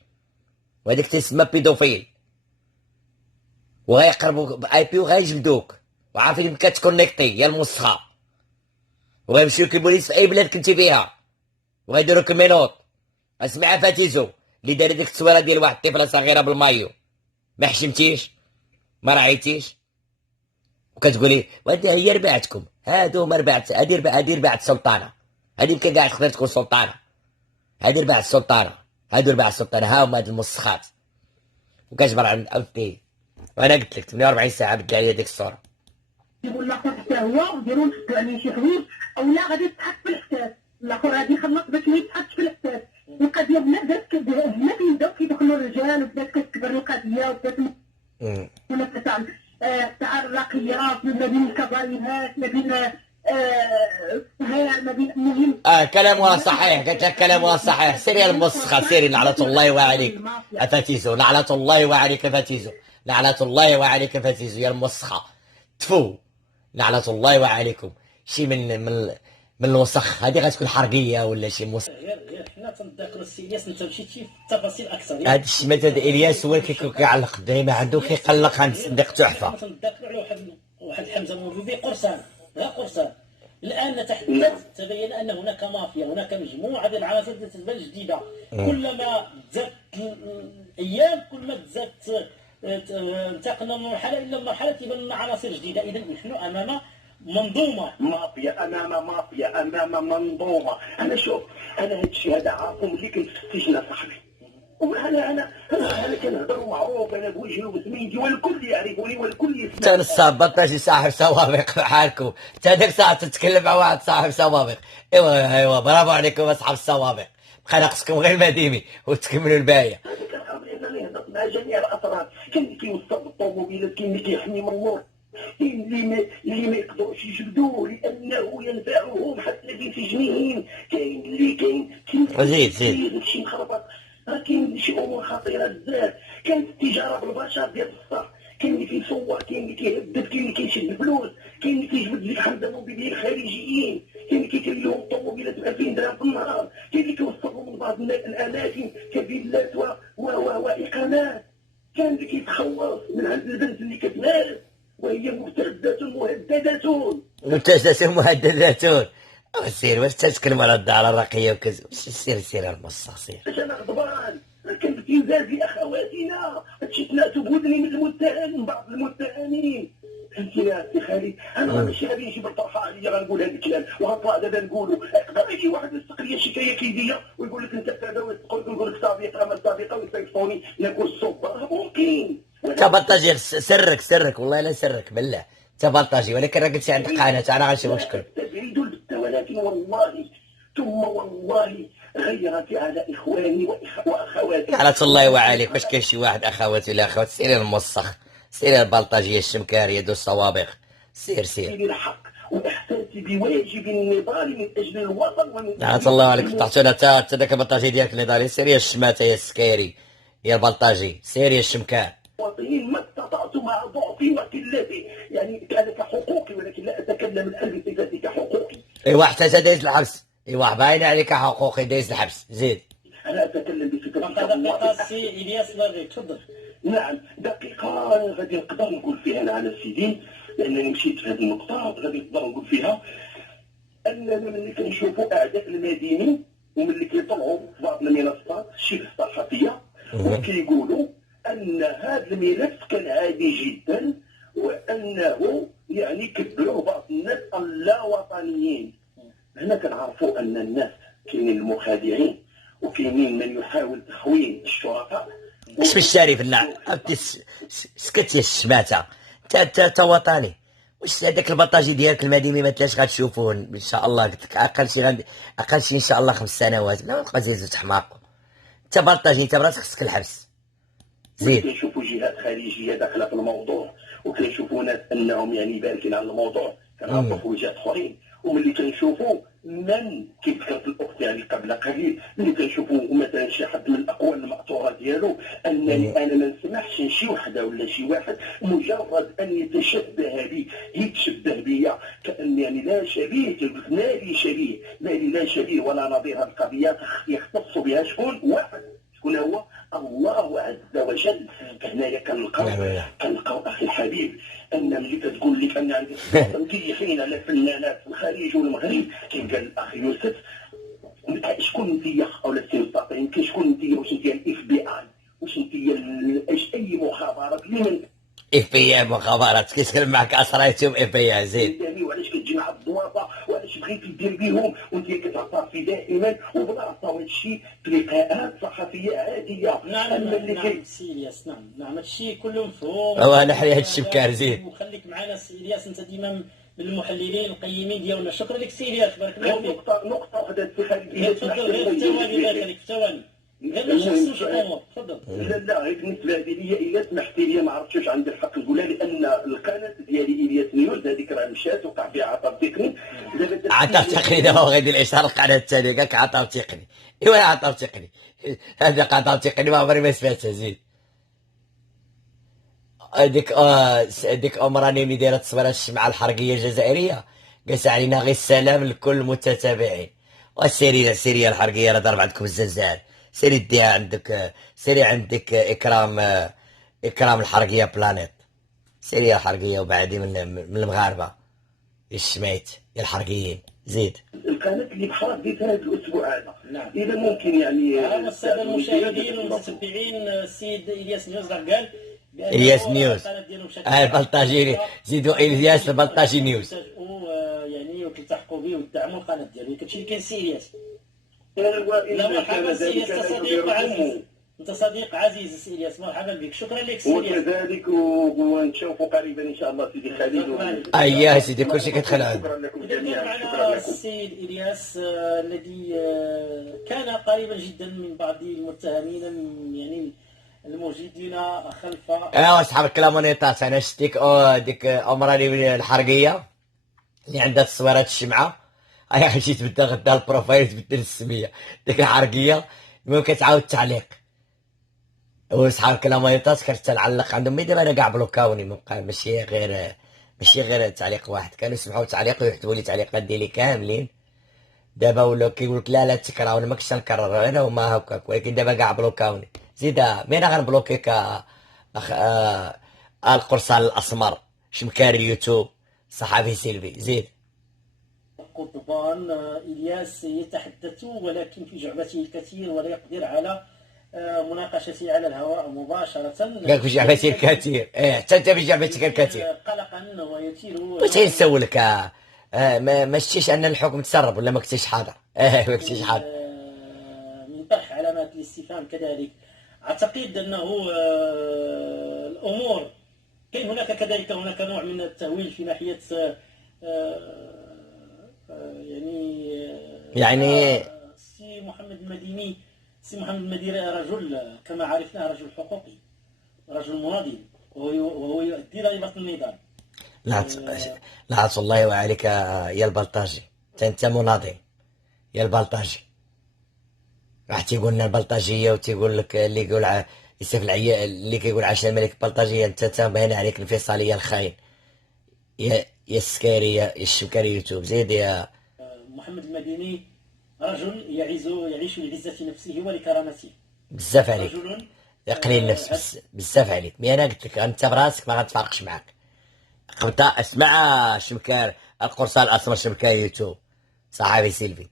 وهذيك تسمى بيدوفيل، وغيقربوك باي بي وغيجلدوك، وعارفين يمكن كتكونيكتي يا الموسخه، وغيمشيو لك البوليس في اي بلاد كنتي فيها، وغيديروا لك مينوط. اسمع فاتيزو اللي دار ديك التصويره ديال واحد الطفله صغيره بالمايو، ما حشمتيش، ما راعيتيش، وكتقولي وهادي هي رباعتكم، هادو هما رباعت، هادي رباعة السلطانه، هادي يمكن كاع تقدر تكون سلطانه، هادي رباع السلطانه، هادو رباع السلطانه، ها هما هاد المسخات. وكتجبر عند اودي، وانا قلت لك 48 ساعه بدل عليا ديك الصوره. يقول الاخر حتى هو وديروا نحطوا عليه شي حوايج، او لا غادي يتحط في الحساب، الاخر غادي يخلص باش ما يتحطش في الحساب. القضيه بدات هنا فين بداو كيدخلوا الرجال، وبدات كتكبر القضيه، وبدات منافسه تاع الراقيات ما بين الكباريهات، ما بين ما بين المهم. كلامها صحيح، قلت لك كلامها صحيح. سيري المسخه، سيري لعنة الله وعليك فاتيزو، لعنة الله وعليك فاتيزو، لعنة الله وعليك فاتيزو يا المسخه. تفو، لعنة الله وعليكم. شي من الوسخ هذه غتكون حرقيه ولا شي موسخ. غير حنا تنذكروا السي الياس، انت مشيتي في التفاصيل اكثر. هذا الشيء مثلا الياس هو اللي كيعلق دائما عنده، كيقلق عند صديق تحفه. تنذكروا على واحد حمزه موجودي قرصان، لا قرصان. الان تحدث تبين ان هناك مافيا، هناك مجموعه ديال العناصر تتبان جديده. كلما تزادت الايام كلما تزادت انتقلنا من مرحله الى مرحله تبان لنا عناصر جديده. اذا نحن امام منظومه مافيا، امام مافيا، امام منظومه. انا شوف، انا هادشي هذا عارفه ملي كنت في السجن صاحبي، انا كنهضر معروف، انا بوجهي وبسميتي والكل يعرفوني والكل يسمعني. انت الصابط شي صاحب سوابق بحالكم، انت هذاك الساعه تتكلم مع واحد صاحب سوابق. ايوا برافو عليكم اصحاب السوابق، بقى ناقصكم غير المديمي وتكملوا الباقيه. هذا كنخاف انني نهضر مع جميع الاطراف، كاين اللي كيوصل بالطوموبيلات، كاين اللي كيحمي من اللور، كاين اللي ما يقدروش يجبدوه لانه ينفعهم حتى في سجنهم، كاين زيد داكشي مخربط. راه كاين شي امور خطيره بزاف، كاين التجاره بالبشر ديال الصح، كاين اللي كيسوق، كاين اللي كيهدد، كاين اللي كيشد الفلوس، كاين اللي كيجبد لك حمزه موبيليين خارجيين، كاين اللي كيكري لهم طوموبيلات ب 2000 درهم في النهار، كاين اللي كيوصلهم من بعض الاماكن كفيلات واقامات، كاين اللي كيتخلص من عند البنت اللي كتمارس وهي مرتدات مهددات. سير واش تتكلم على الدار الراقيه وكذا، سير المصه سير. انا غضبان، كان ابتزاز لاخواتنا، هادشي تناسب ودني من بعض المتهمين. فهمتي يا سي خالد، انا ماشي غادي نجيب الطرحه عليا غنقول هذا الكلام وغنطلع دابا نقولوا. يقدر يجي واحد يسق لي شكايه كيديه ويقول لك انت كذا، ويقول لك سابقه ما سابقه ويصيفطوني ناكل السوبر، ممكن. انت بلطجي، سرك والله لا سرك بالله، انت بلطجي، ولكن راه قلتي عندك قناه، انا غنشوف مشكل. تبعيد البتة، ولكن والله ثم والله غيرت على اخواني واخواتي. لعنة الله وعليك، واش كاين شي واحد اخواتي ولا اخوات؟ سيري الموسخ، سيري البلطجيه الشمكاريه دو الصوابغ، سير. الحق واحساسي بواجب النضال من اجل الوطن ومن لعنة الله عليك، فتحتونا حتى داك البلطجي ديالك النضالي. سير يا الشماته يا السكاري يا البلطجي، سير يا الشمكان. المواطنين ما استطعت مع ضعفي وقلتي، يعني كان كحقوقي، ولكن لا اتكلم الان بصفتي كحقوقي. ايوا حتى انت دايز الحبس، ايوا باين عليك حقوقي دايز الحبس، زيد. انا اتكلم بصفتي دقيقه السي الياس لاري، تفضل. نعم، دقيقه غادي نقدر نقول فيها انا على سيدي، لانني مشيت في هذه النقطه، غادي نقدر نقول فيها اننا ملي كنشوفوا اعداء المدينه وملي كيطلعوا في بعض المنصات شبه صحفيه وكيقولوا ان هذا الملف كان عادي جدا، وانه يعني كبروا بعض الناس اللا وطنيين. هنا كنعرفوا ان الناس كاينين المخادعين وكاينين من يحاول تخوين الشرفاء. اش بالشريف لا سكت يا الشماته، انت وطني. واش هذاك البطاجي ديالك المديني ما تلاش غتشوفوه ان شاء الله؟ قلت لك اقل شي ان شاء الله 5 سنوات، لا تبقى زيد تحماق. انت بلطاجي، انت براسك خصك الحبس، زيد. كنشوفوا جهات خارجيه داخله في الموضوع، وكنشوفوا ناس انهم يعني باركين على الموضوع، كنعرفوا في وجهات اخرين، وملي كنشوفوا من كيف كانت الاخت يعني قبل قليل اللي كنشوفوا مثلا شي حد من الاقوال المأثوره ديالو انني انا ما نسمحش شي وحده ولا شي واحد مجرد ان يتشبه بي يتشبه بيا كان يعني لا شبيه، لا لي شبيه، لا شبيه ولا نظير. هذه القضيه يختص بها شكون واحد، شكون هو؟ الله عز وجل. فهنايا كنلقاو اخي الحبيب ان ملي كتقول لك ان عندي مكيفين على فنانات في الخليج والمغرب، كيف قال الاخ يوسف شكون انت او السي مستقيم، شكون انت؟ واش انت الاف بي اي؟ واش انت اي مخابرات لمن اف بي اي مخابرات كيتكلم معك اسرائيليتهم اف بي اي زيد. وعلاش كتجي مع الضوابط وعلاش بغيتي دير بهم وانت كتعترفي دائما وبلاصه؟ وهذا الشيء في لقاءات صحفيه عاديه. نعم سي الياس، نعم هذا الشيء كله مفهوم. انا حري هذا الشبكار زيد. وخليك معنا سي الياس، انت ديما من المحللين القيمين ديالنا. شكرا لك سي الياس، بارك الله فيك. نقطه وحده تفضل غير في ثواني، الله يخليك في ثواني، غير ما نشخصوش الامور. تفضل. لا غير بالنسبه لي الا سمحتي لي ما عرفتش واش عندي الحق نقولها، لان القناه ديالي الياس نيوز هذيك راه مشات وقع فيها عطب تقني. عطب تقني دابا غادي الاشهار القناه الثانيه قالك عطب تقني. ايوا عطب تقني، هذا عطب تقني ما عمري ما سمعتها زيد. هذيك راني ملي دايره تصويره الشمعه الحرقيه الجزائريه قاس علينا غير السلام لكل المتتابعين. والسيريه الحرقيه راه ضرب عندكم الزلزال. سيري ديها عندك، سيري عندك اكرام الحرقيه بلانيت، سيري الحرقيه وبعدي من المغاربه الشميت يا الحرقيين زيد. القناه اللي بحال ديتها هذا الاسبوع هذا. نعم. اذا ممكن يعني الساده المشاهدين والمتتبعين، السيد الياس نيوز راه قال الياس نيوز البلطاجي، زيدوا الياس البلطاجي نيوز يعني وتلتحقوا به وتدعموا القناه ديالو. كلشي اللي كاين سي الياس. لا مرحبا سي الياس، انت صديق عزيز، انت صديق عزيز سي الياس، مرحبا بك. شكرا لك سي الياس. وكذلك ونشوفوا قريبا ان شاء الله سيدي خالد. اييه سيدي كلشي كيدخل عندك. شكرا لكم كان جميعا. معنا السيد الياس الذي كان قريبا جدا من بعض المتهمين يعني الموجودين خلف اصحاب الكلامونيطات. انا شتيك ديك امراني الحرقيه اللي عندها تصويرات الشمعه، يا اخي شي تبدل غدا البروفايل تبدل السميه ديك الحرقيه. المهم كتعاود التعليق وصحاب الكلامونيطات كتعلق عندهم. مي دابا انا كاع بلوكاوني، ماشي غير تعليق واحد، كانوا يسمحوا تعليق ويكتبوا لي تعليقات ديالي كاملين. دابا ولاو كيقول لك لا تكرهوني، ما كنتش نكرر انا وما هكاك، ولكن دابا كاع بلوكاوني. زيد مين غنبلوكيك القرصان الاسمر شمكاري اليوتيوب صحافي سيلفي زيد. قطبان الياس يتحدث ولكن في جعبته الكثير ولا يقدر على مناقشته على الهواء مباشرة. قالك في جعبتي الكثير، حتى انت في جعبتك الكثير. قلقا ويثير. واش نسولك ما شتيش ان الحكم تسرب ولا ما كنتيش حاضر؟ ما كنتيش حاضر. من طرح علامات الاستفهام كذلك. اعتقد انه الامور كاين هناك نوع من التهويل في ناحيه يعني سي محمد المديني رجل كما عرفناه رجل حقوقي، رجل مناضل، وهو يؤدي ضريبه النضال. لا الله وعليك يا البلطاجي، انت مناضل يا البلطاجي. راح تيقول لنا البلطاجيه وتيقول لك اللي يقول يوسف العيا اللي كيقول عشان الملك بلطاجيه، انت تبين عليك الانفصاليه الخاين يا السكاري يا الشمكاري يوتيوب زيد. يا محمد المديني رجل يعيش لعزة نفسه ولكرامته. بزاف عليك يا قليل النفس، بزاف عليك. مي انا قلت لك انت براسك ما غتفارقش معاك. قبطة اسمع شمكار القرصان الاسمر شمكار يوتيوب صحابي سيلفي،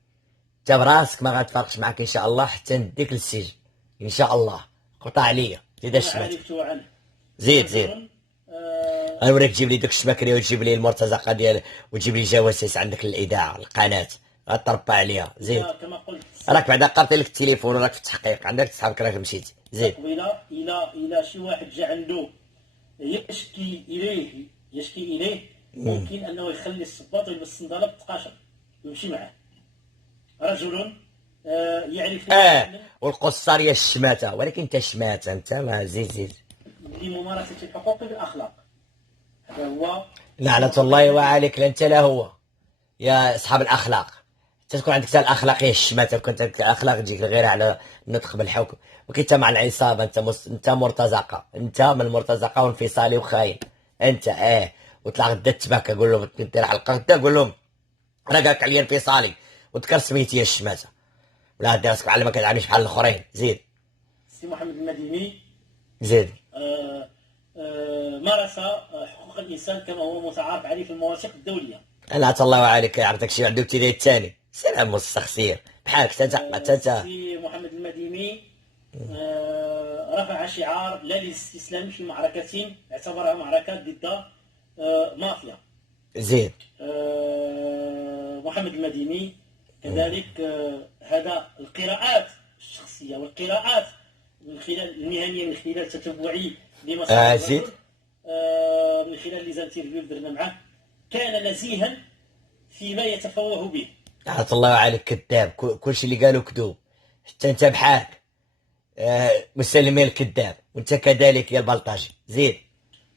انت براسك ما غتفارقش معاك ان شاء الله حتى نديك للسجن ان شاء الله. قطع عليا زيد الشمات زيد غنوريك تجيب لي دوك الشماكري وتجيب لي المرتزقه ديال وتجيب لي جواسيس عندك الاذاعه القناه غتربى عليها زيد. كما قلت راك بعدا قرت لك التليفون وراك في التحقيق عندك صحابك راك مشيتي زيد. الى شي واحد جا عنده يشكي اليه ممكن انه يخلي الصباط ويلبس الصنداله بالتقاشر ويمشي معاه. رجل يعرف والقصار يا الشماته، ولكن انت شماته انت ما زيد لممارسه الحقوق بالاخلاق. هذا هو لعنة الله وعليك لا انت لا هو يا اصحاب الاخلاق. تكون عندك حتى الاخلاقيه الشماته، كنت عندك الاخلاق تجيك غير على النطق بالحكم. وكنت مع العصابه، انت مرتزقه، انت من المرتزقه وانفصالي وخاين انت. وطلع غدا تباكى، قول لهم دير حلقه غدا، قول لهم انا قالك عليا انفصالي وذكر سميتي الشماته، ولا دير راسك على ما كتعاملش بحال الاخرين. زيد السي محمد المديني زيد. مارس حقوق الانسان كما هو متعارف عليه في المواثيق الدوليه. انا عطا الله عليك، يعرفك شي عنده ابتدائي الثاني، سلام مستخسير بحالك تا. السي محمد المديني رفع شعار لا للاستسلام في معركة اعتبرها معركة ضد مافيا. زيد. محمد المديني كذلك هذا القراءات الشخصية والقراءات من خلال المهنية، من خلال تتبعي لمصادر زيد. من خلال لي زانتيرفيو اللي درنا معه، كان نزيها فيما يتفوه به. عطا الله عليك كذاب، كلشي اللي قالوا كذوب، حتى انت بحالك مسلمي الكذاب، وانت كذلك يا البلطجي. زيد.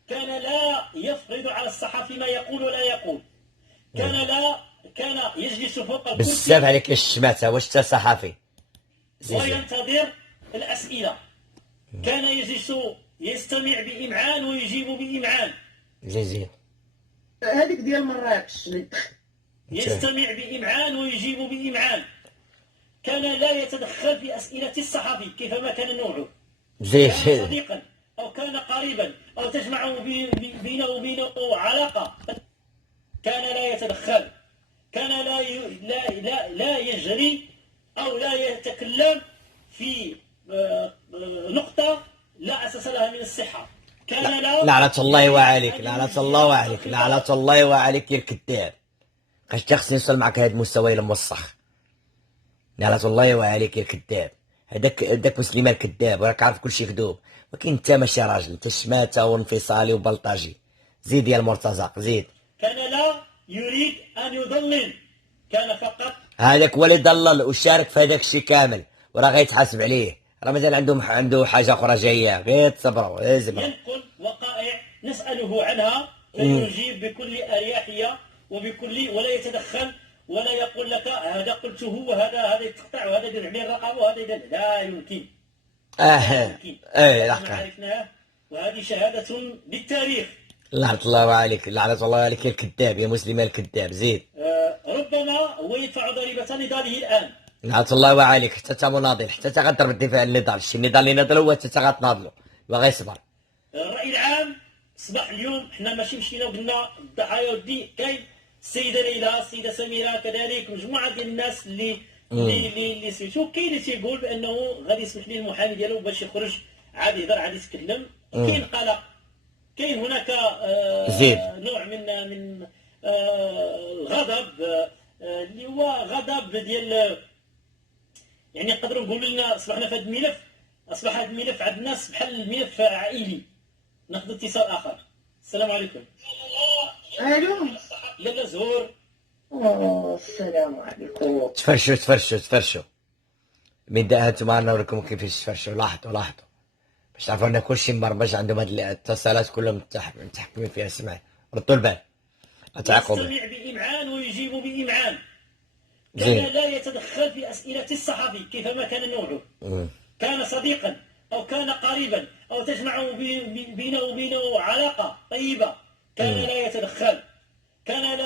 كان لا يفرض على الصحفي ما يقول ولا يقول. كان يجلس فوق الكرسي بزاف عليك الشماتة، واش انت صحفي؟ زيد. وينتظر الأسئلة. كان يجلس يستمع بإمعان ويجيب بإمعان. زيد. هذيك ديال مراكش يستمع بإمعان ويجيب بإمعان. كان لا يتدخل في أسئلة الصحفي كيفما كان نوعه. زيد. كان صديقا أو كان قريبا أو تجمعه بينه وبينه علاقة، كان لا يتدخل. كان لا يجري أو لا يتكلم في نقطة لا أساس لها من الصحة. كان لا لعنة الله وعليك، لعنة الله وعليك، لعنة الله وعليك يا الكذاب. خاش خصني نوصل معك لهذا المستوى الموسخ. لعنة الله وعليك يا الكذاب. هذاك مسلمان كذاب، وراك عارف كلشي كذوب، ولكن انت ماشي راجل، انت شماتة وانفصالي وبلطجي. زيد يا المرتزق. زيد. كان لا يريد أن يضلل، كان فقط هذاك هو اللي ضلل وشارك في هذاك الشيء كامل، وراه غيتحاسب عليه، راه مازال عنده حاجه اخرى جايه، غير تصبروا ينقل وقائع نسأله عنها فيجيب بكل أريحية وبكل، ولا يتدخل ولا يقول لك هذا قلته وهذا يتقطع وهذا يدير عليه الرقم وهذا يدير. لا يمكن. عرفناه، وهذه شهادة للتاريخ. لعنة الله عليك، لعنة الله عليك يا الكذاب، يا مسلم الكذاب. زيد. ربما هو يدفع ضريبة نضاله الآن. لعنة الله عليك، حتى انت مناضل، حتى انت غضرب الدفاع عن النضال، الشيء النضال اللي نضل هو حتى غتناضلو، وغيصبر. الرأي العام صباح اليوم حنا ماشي مشينا وقلنا الضحايا ودي، كاين السيدة ليلى، السيدة سميرة، كذلك مجموعة ديال الناس اللي سميتو، كاين اللي تيقول بأنه غادي يسمح ليه المحامي ديالو باش يخرج عاد يهضر عاد يتكلم. كاين قلق، كاين هناك نوع من الغضب اللي هو غضب ديال، يعني نقدروا نقولوا لنا اصبحنا في هذا الملف، اصبح هذا الملف عند الناس بحال الملف عائلي. ناخذ اتصال اخر. السلام عليكم. الو لاله زهور. السلام عليكم. تفرشوا من ده انتم نوريكم كيفاش تفرشوا. لاحظوا باش تعرفوا ان كلشي مبرمج، عندهم هاد الاتصالات كلهم متحكمين فيها. سمع، ردوا البال، اتعاقبوا. يستمع بإمعان ويجيب بإمعان. كان لا يتدخل في أسئلة الصحفي كيفما كان نوعه. كان صديقا أو كان قريبا أو تجمعه بينه وبينه علاقة طيبة. كان لا يتدخل. كان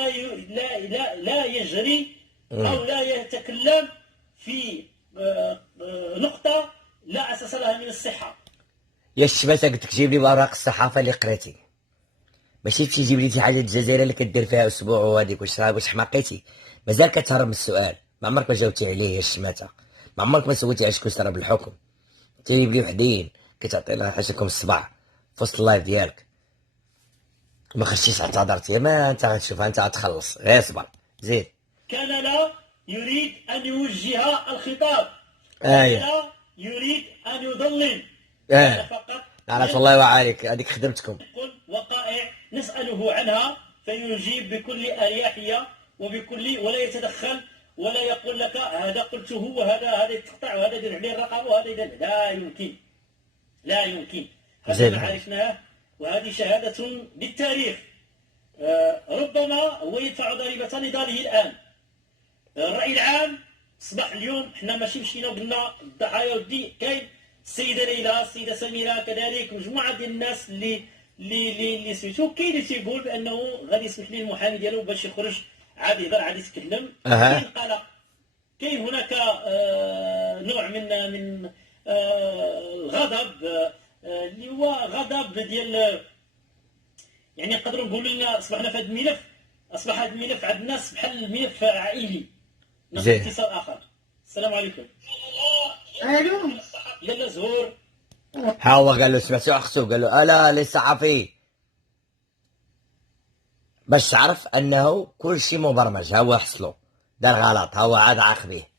لا يجري أو لا يتكلم في نقطة لا أساس لها من الصحة. يا الشباسة قلت لك جيب لي اوراق الصحافه اللي قريتي، ماشي تجيب لي شي حاجه الجزائر اللي كدير فيها اسبوع وهذيك. واش حماقيتي؟ مازال كتهرب من السؤال، ما عمرك ما جاوبتي عليه يا الشماته، ما عمرك ما سويتي على شكون صرا بالحكم. تجيب لي وحدين كتعطي لها حاجتكم الصباع في وسط اللايف ديالك، ما خرجتيش اعتذرتي، ما انت غتشوفها، انت غتخلص، غير صبر. زيد. كان لا يريد ان يوجه الخطاب. لا يريد ان يضلل. فقط لعنة الله وعليك، هذيك خدمتكم. وقائع نسأله عنها فيجيب بكل أريحية وبكل، ولا يتدخل ولا يقول لك هذا قلته وهذا يتقطع وهذا يدير عليه الرقم وهذا يدير. لا يمكن. هذا ما عرفناه، وهذه شهادة للتاريخ. ربما هو يدفع ضريبة نضاله الآن. الراي العام صباح اليوم حنا ماشي مشينا وقلنا الضحايا ودي كاين السيده ليلى، السيده سميره، كذلك مجموعه ديال الناس اللي سميتو. كاين اللي تيقول بانه غادي يسمح ليه المحامي ديالو باش يخرج عاد يهضر عاد يتكلم. أها. كاين قلق، كاين هناك نوع من الغضب، اللي هو غضب ديال يعني نقدروا نقولوا لنا اصبحنا في هذا الملف، اصبح هذا الملف عند الناس بحال ملف عائلي. ناخذ زين. اتصال اخر. السلام عليكم. الو لاله زهور. ها هو قال له سمعتو اختو قال له الا للصحفي باش تعرف انه كل شيء مبرمج. ها هو حصلو دار غلط، ها هو عاد عاقبيه.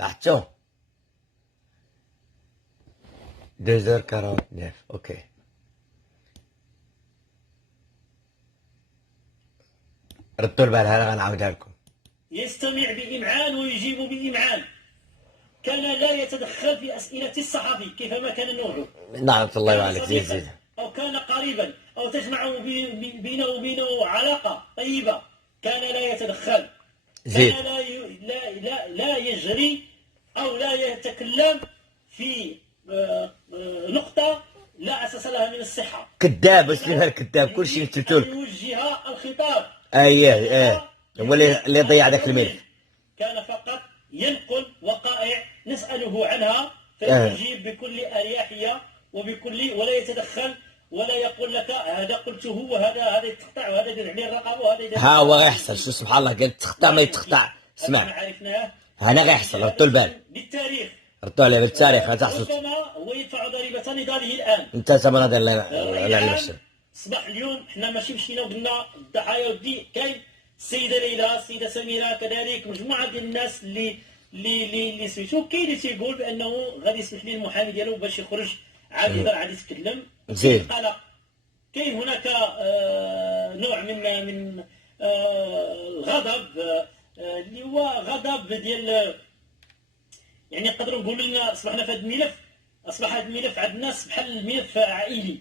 لاحظتو 2h49. اوكي ردوا البال، انا غنعاودها لكم. يستمع بإمعان ويجيب بإمعان. كان لا يتدخل في أسئلة الصحفي كيفما كان نوعه. نعم الله كان عليك. زيد صديقاً زيد. أو كان قريبا أو تجمع بينه وبينه علاقة طيبة، كان لا يتدخل. زيد. كان لا يجري أو لا يتكلم في نقطة لا أساس لها من الصحة. كذاب اسلم الكذاب، كل شيء مثلتو لك. يوجه الخطاب. ايه هو اللي ضيع ذاك الملف. كان فقط ينقل وقائع نسأله عنها فيجيب بكل أريحية وبكل، ولا يتدخل ولا يقول لك هذا قلته وهذا يتقطع وهذا يدير عليه الرقابة وهذا يدير. ها هو غيحصل. شو سبحان الله قال تقطع ما يتقطع. اسمع عرفناه. هنا غيحصل. ردوا البال، بالتاريخ. ردوا عليه بالتاريخ. غتحصل ربما هو يدفع ضريبة نضاله الآن. انت زمان هذا الرأي لا العام المشهد. صباح اليوم حنا ماشي مشينا وقلنا الضحايا ودي كاين السيده ليلى، السيده سميره، كذلك مجموعه ديال الناس اللي سميتو. كاين اللي تيقول بانه غادي يسمح ليه المحامي ديالو باش يخرج عاد يهضر عاد يتكلم. زين. كاين قلق، كاين هناك نوع من الغضب، اللي هو غضب ديال يعني نقدروا نقولوا لنا اصبحنا في هذا الملف، اصبح هذا الملف عند الناس بحال ملف عائلي.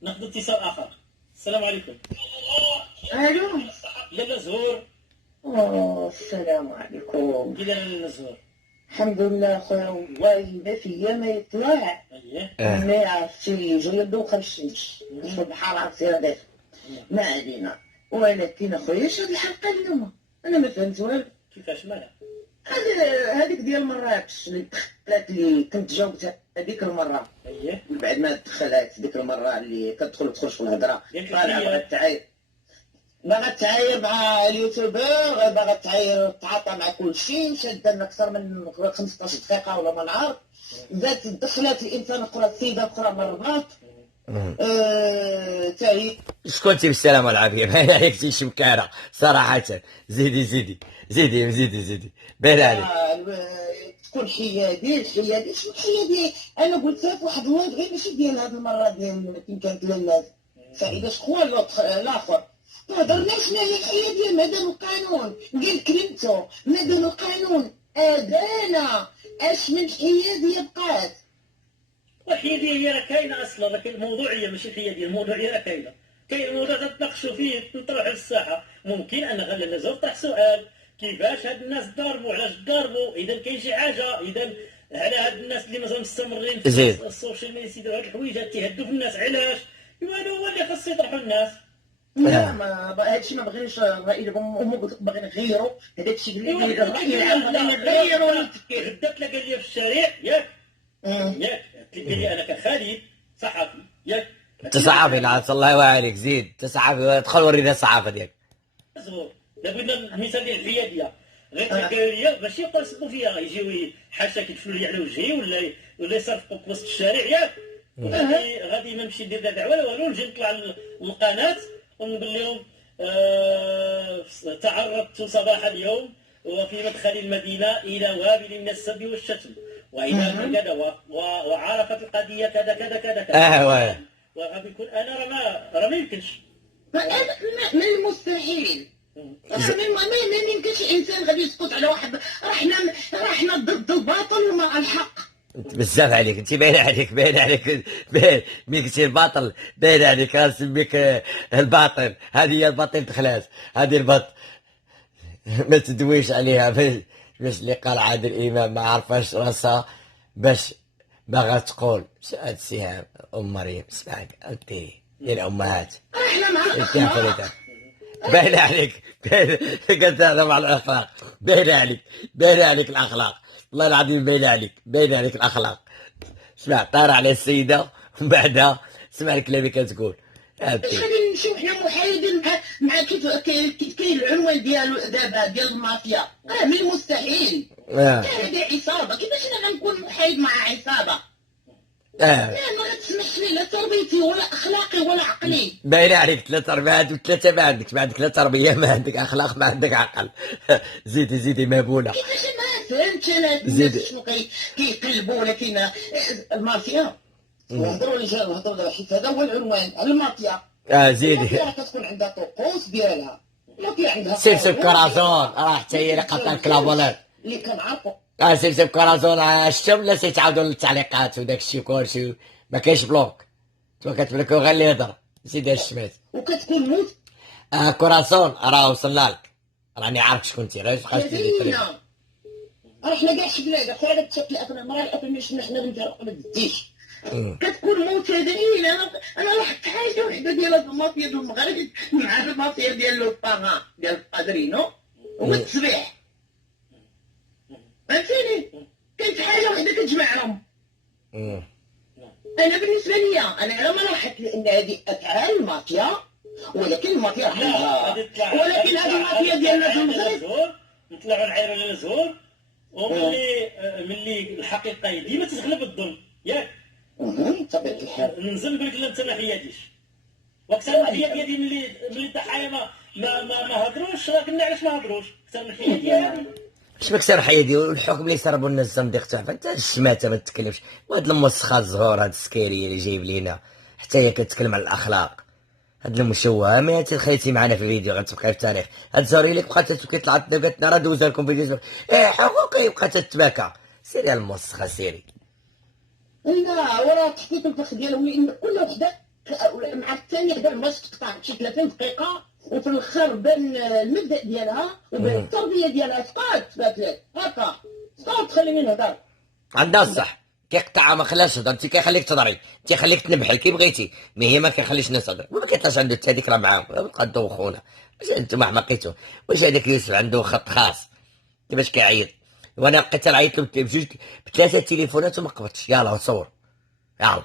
ناخذ اتصال اخر. السلام عليكم. الو لاله زهور. السلام عليكم. كي دايره لاله زهور؟ الحمد لله خويا، والله ما فيا ما يطلع. اييه. ما عرفتي جايه دوخه الشمس البحر عرفتي هذاك. ما علينا، ولكن اخويا اش هاد الحلقه اليوم انا ما فهمت والو. كيفاش مالها؟ هذيك ديال مراكش اللي دخلت اللي كنت جاوبتها هذيك المره، اييه. من بعد ما دخلت ديك المره اللي كتدخل وتخرج في الهضره، ياك طالعه هي. بغات تعاير، باغا تعاير مع اليوتيوبر، باغا تعاير تعاطى مع كل شيء، شاده لنا اكثر من 15 دقيقه ولا ما نعرف، زادت دخلت الانسان اخرى، السيده اخرى من الرباط. تاهي شكون انت بالسلامه والعافيه؟ باين عليك شي شمكاره صراحه. زيدي باين عليك. تكون حيادي شنو حيادي؟ انا قلتها في واحد اللايف غير ماشي ديال هذه المره، ديال كي كانت لاله سعيده شكون الاخر تهضرنا شنو هي الحياديه؟ مادام القانون قال كلمته، مادام القانون ادانا، اش من حياديه بقات؟ والحياديه هي راه كاينه اصلا، لكن الموضوعيه ماشي الحياديه، الموضوعيه راه كاينه. كاين الموضوع تناقشوا فيه نطرحوا في الساحه. ممكن ان لاله زهور طرح سؤال كيفاش هاد الناس ضربوا، علاش ضربوا، اذا كاين شي حاجه، اذا على هاد الناس اللي مازال مستمرين في زين. السوشيال ميديا يديروا هاد الحوايج تيهدوا في الناس، علاش؟ ايوا هذا هو اللي خاص يطرحوا الناس. لا ما هادشي ما بغيناش الراي ديالهم، هما باغيين يغيروا هذاك الشيء اللي الراي العام باغيين يغيروا التفكير. غدات لقى لي في الشارع ياك قال لي انا كخالد صحفي ياك. انت صحافي نعم الله عليك. زيد انت صحافي، ادخل ورينا الصحافه ديالك. زهور قلنا المثال ديال الحياديه غير قالوا لي ماشي يبقاو يصبوا فيها، يجيو حاشاك يدفلوا لي على وجهي ولا يصرفقوا في وسط الشارع ياك. غادي ما نمشي ندير لا دعوه لا والو، نجي نطلع للقناه ونقول لهم تعرضت صباح اليوم وفي مدخل المدينه الى وابل من السب والشتم والى كذا وعرفت القضيه كذا كذا كذا كذا. وغادي يكون انا راه ما يمكنش. من المستحيل، ما يمكنش انسان غادي يسقط على واحد. رحنا ضد الباطل ومع الحق. بزاف عليك انت، باين عليك ملي قلتي الباطل باين عليك. غنسميك الباطل. هذه هي الباطل تخلاص، هذه الباطل. ما تدويش عليها باش اللي قال عادل امام ما عرفاش راسها باش باغا تقول هاد السهام ام مريم اسمعك انت ديال الامهات احنا مع انت الاخلاق. عفريتها باين عليك قلت هذا مع الاخلاق باين عليك باين عليك الاخلاق والله العظيم باين عليك باين عليك الاخلاق اسمع طار على السيده ومن بعدها اسمع الكلام اللي كتقول باش غادي نمشيو حنا محايدين مع كيف كاين العنوان ديالو دابا ديال المافيا، من المستحيل. هذه عصابه، كيفاش انا غنكون محايد مع عصابه؟ لا ما غتسمحش لي لا تربيتي ولا اخلاقي ولا عقلي. باين عليك 3/4 وثلاثه ما عندك، ما عندك لا تربيه ما عندك اخلاق ما عندك عقل. زيدي مهبوله. كيفاش ما فهمتش انا الناس شنو كيقلبوا، ولكن المافيا وهضروا اللي جاوا هضروا دابا حيت هذا هو العنوان على المافيا. زيدي المافيا كتكون عندها طقوس ديالها، المافيا عندها سيب كرازون راه حتى هي اللي قطع الكلابولات اللي كنعرفوا. سيب كرازون شتم ولا تعاودوا للتعليقات وداك الشيء كلشي ما كاينش بلوك، انتما كتبلكوا غير اللي يهضر زيد الشميت. وكتكون موت كرازون راه وصلنا لك، راني عارف شكون انت غير بقاش تدير راه حنا كاع شفنا داك هذاك الشكل المراه الافلام اللي شفنا حنا بنت ما تديش. كتكون معتدلين. انا لاحظت حاجه وحده ديال هاد المافيا ديال المغرب مع المافيا ديال لو باغا ديال القادرينو هو التسبيح. فهمتيني؟ كانت حاجه وحده كتجمعهم. انا بالنسبه لي انا ما لاحظت لان هذه افعال المافيا، ولكن المافيا ولكن هذه المافيا ديالنا في المغرب نطلعوا نعيروا على الزهور، وملي الحقيقه ديما تتغلب الظلم ياك. بطبيعه الحال ننزل نقول لك لا انت ما حياديش، واكثر من حيادي ملي الضحايا ما هضروش، قلنا علاش ما هضروش اكثر من حيادي هذه. اش بك سير حيدي والحكم اللي صربوا الناس الزنادق تاعها انت الشماته ما تتكلمش، وهاد الموسخه الزهور هاد السكيريه اللي جايب لينا حتى هي كتكلم على الاخلاق. هاد المشوهه ما انت خليتي معنا في الفيديو غتبقى في التاريخ. هاد الزهري اللي بقات كيطلع قالت لنا راه دوزها لكم فيديو حقوقي بقات تتباكى. سيري الموسخه سيري. لا وراه تحقيق الفخ ديالهم، لان كل وحده مع الثانيه دابا باش تقطع شي 30 دقيقه وفي الاخر بان المبدا ديالها وبان التربيه ديالها سقاط تبات لك هكا سقاط تخلي من هضر. عندها الصح كيقطعها ما خلاش تهضر، انت كيخليك تضري، انت خليك تنبحي كي بغيتي، مي هي ما كيخليش الناس تهضر وما كيطلعش عنده حتى هذيك راه معاهم بقى دوخونا. واش انتم حماقيتو؟ واش هذاك يوسف عنده خط خاص كيفاش كيعيط؟ وانا بقيت نعيط له بجوج بثلاثه تليفونات وما قبضتش. يلاه صور يلاه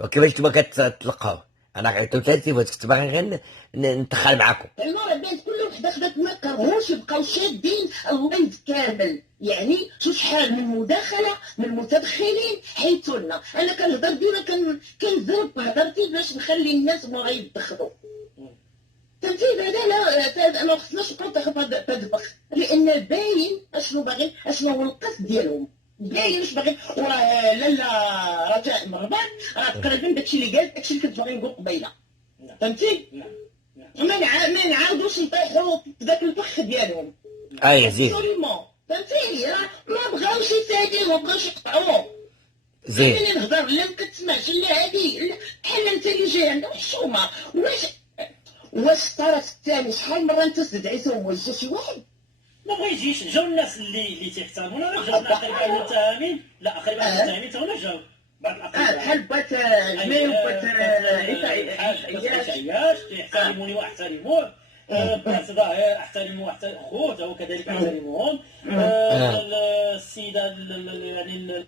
وكيفاش نتوما كتلقاو؟ انا عيطت له ثلاث تليفونات كنت باغي غير ندخل معاكم. المرة بانت كل وحده خدات ما كرهوش بقاو شادين اللايف كامل، يعني شحال من مداخله من المتدخلين حيثوا لنا. انا كنهضر ديما كنزرب بهضرتي باش نخلي الناس ما غيدخلوا. فهمتي بعدا لا ما خصناش نبقاو تاخذ هذا البخ، لان باين اشنو باغي اشنو هو القصد ديالهم، باين واش باغي. وراه لالا رجاء مربان راه تقريبا داكشي اللي قالت داكشي اللي كنت باغي نقول قبيله. فهمتي؟ ما نعاودوش نطيحوا في ذاك الفخ ديالهم. زين فهمتيني؟ ما بغاوش يساعدوه ما بغاوش يقطعوه. زين انا نهضر لا ما كتسمعش لا هادي بحال انت اللي جاي عندها الحشومه. واش الطرف الثاني شحال مره انت استدعيتهم وجا شي واحد؟ ما بغيتيش جاو الناس اللي تيحترمونا، راه جاو الاقرباء المتهمين، لا اقرباء المتهمين تا هما جاو بعض الاقرباء بحال بات جميل وبات عياش تيحترموني واحترموه، بات ظاهر احترموا خوت هو كذلك احترموهم. السيده يعني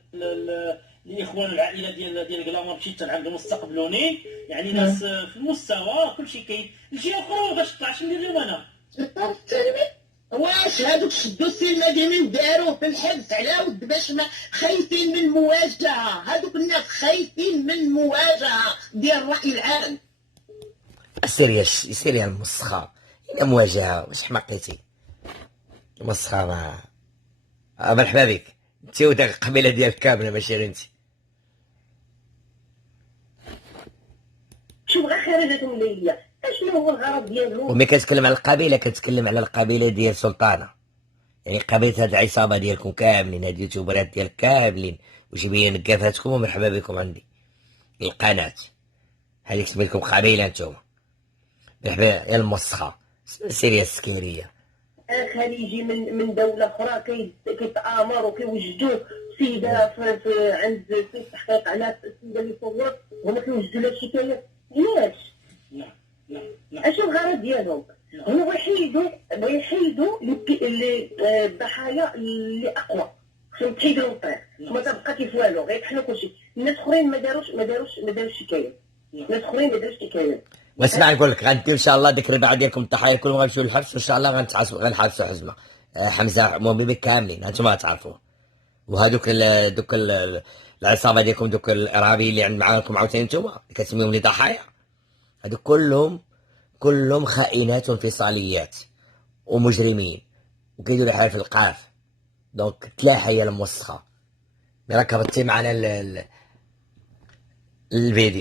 الاخوان العائله ديال كلامر مشيت عندهم استقبلوني، يعني ناس في المستوى كلشي كاين. الجهه الاخرى باش طلعش ندير لهم انا الطرف الثاني. واش هادوك شدوا السي المدني وداروه في الحبس على ود باش ما خايفين من المواجهه؟ هادوك الناس خايفين من المواجهه ديال الراي العام. سيريا المسخه هي مواجهه. واش حماقيتي المسخه؟ ما مرحبا بك انت وداك القبيله ديالك كامله ماشي غير انت. شوف غير خرجتهم الليليه اشنو هو الغرض ديالهم؟ وملي كتكلم على القبيله كتكلم على القبيله ديال سلطانه، يعني قبيله هاد العصابه ديالكم كاملين، هاد اليوتيوبرات ديال كاملين وجيبيه نقافاتكم ومرحبا بكم عندي القناه. هذيك سميتكم قبيله نتوما. مرحبا يا المسخه سيريا السكيريه. خليجي من دوله اخرى كيتامر وكيوجدوا سيده عند في التحقيق على السيده اللي صورت، هما كيوجدوا لها الشكايات. علاش؟ نعم نعم نعم. اش الغرض ديالهم؟ هما يحيدوا الضحايا اللي اقوى، خصهم تحيدوا الطريق، ما تبقى كيف والو، غيطحنوا كلشي. الناس اخرين ما داروش شكايات، الناس اخرين ما داروش شكايات. واسمع نقول لك، غندير ان شاء الله ديك الرباعه ديالكم الضحايا كلهم غيمشيو للحبس، وان شاء الله غنحبسوا حزمه حمزه مومي كاملين، انتم تعرفوا. وهذوك دوك العصابه ديالكم، دوك الارهابيين اللي معاكم عاوتاني نتوما كتسميهم لي ضحايا، هذوك كلهم خائنات انفصاليات ومجرمين وكيديروا حاجه في القاف. دونك تلاحه هي الموسخه. راك هبطتي معنا الفيديو.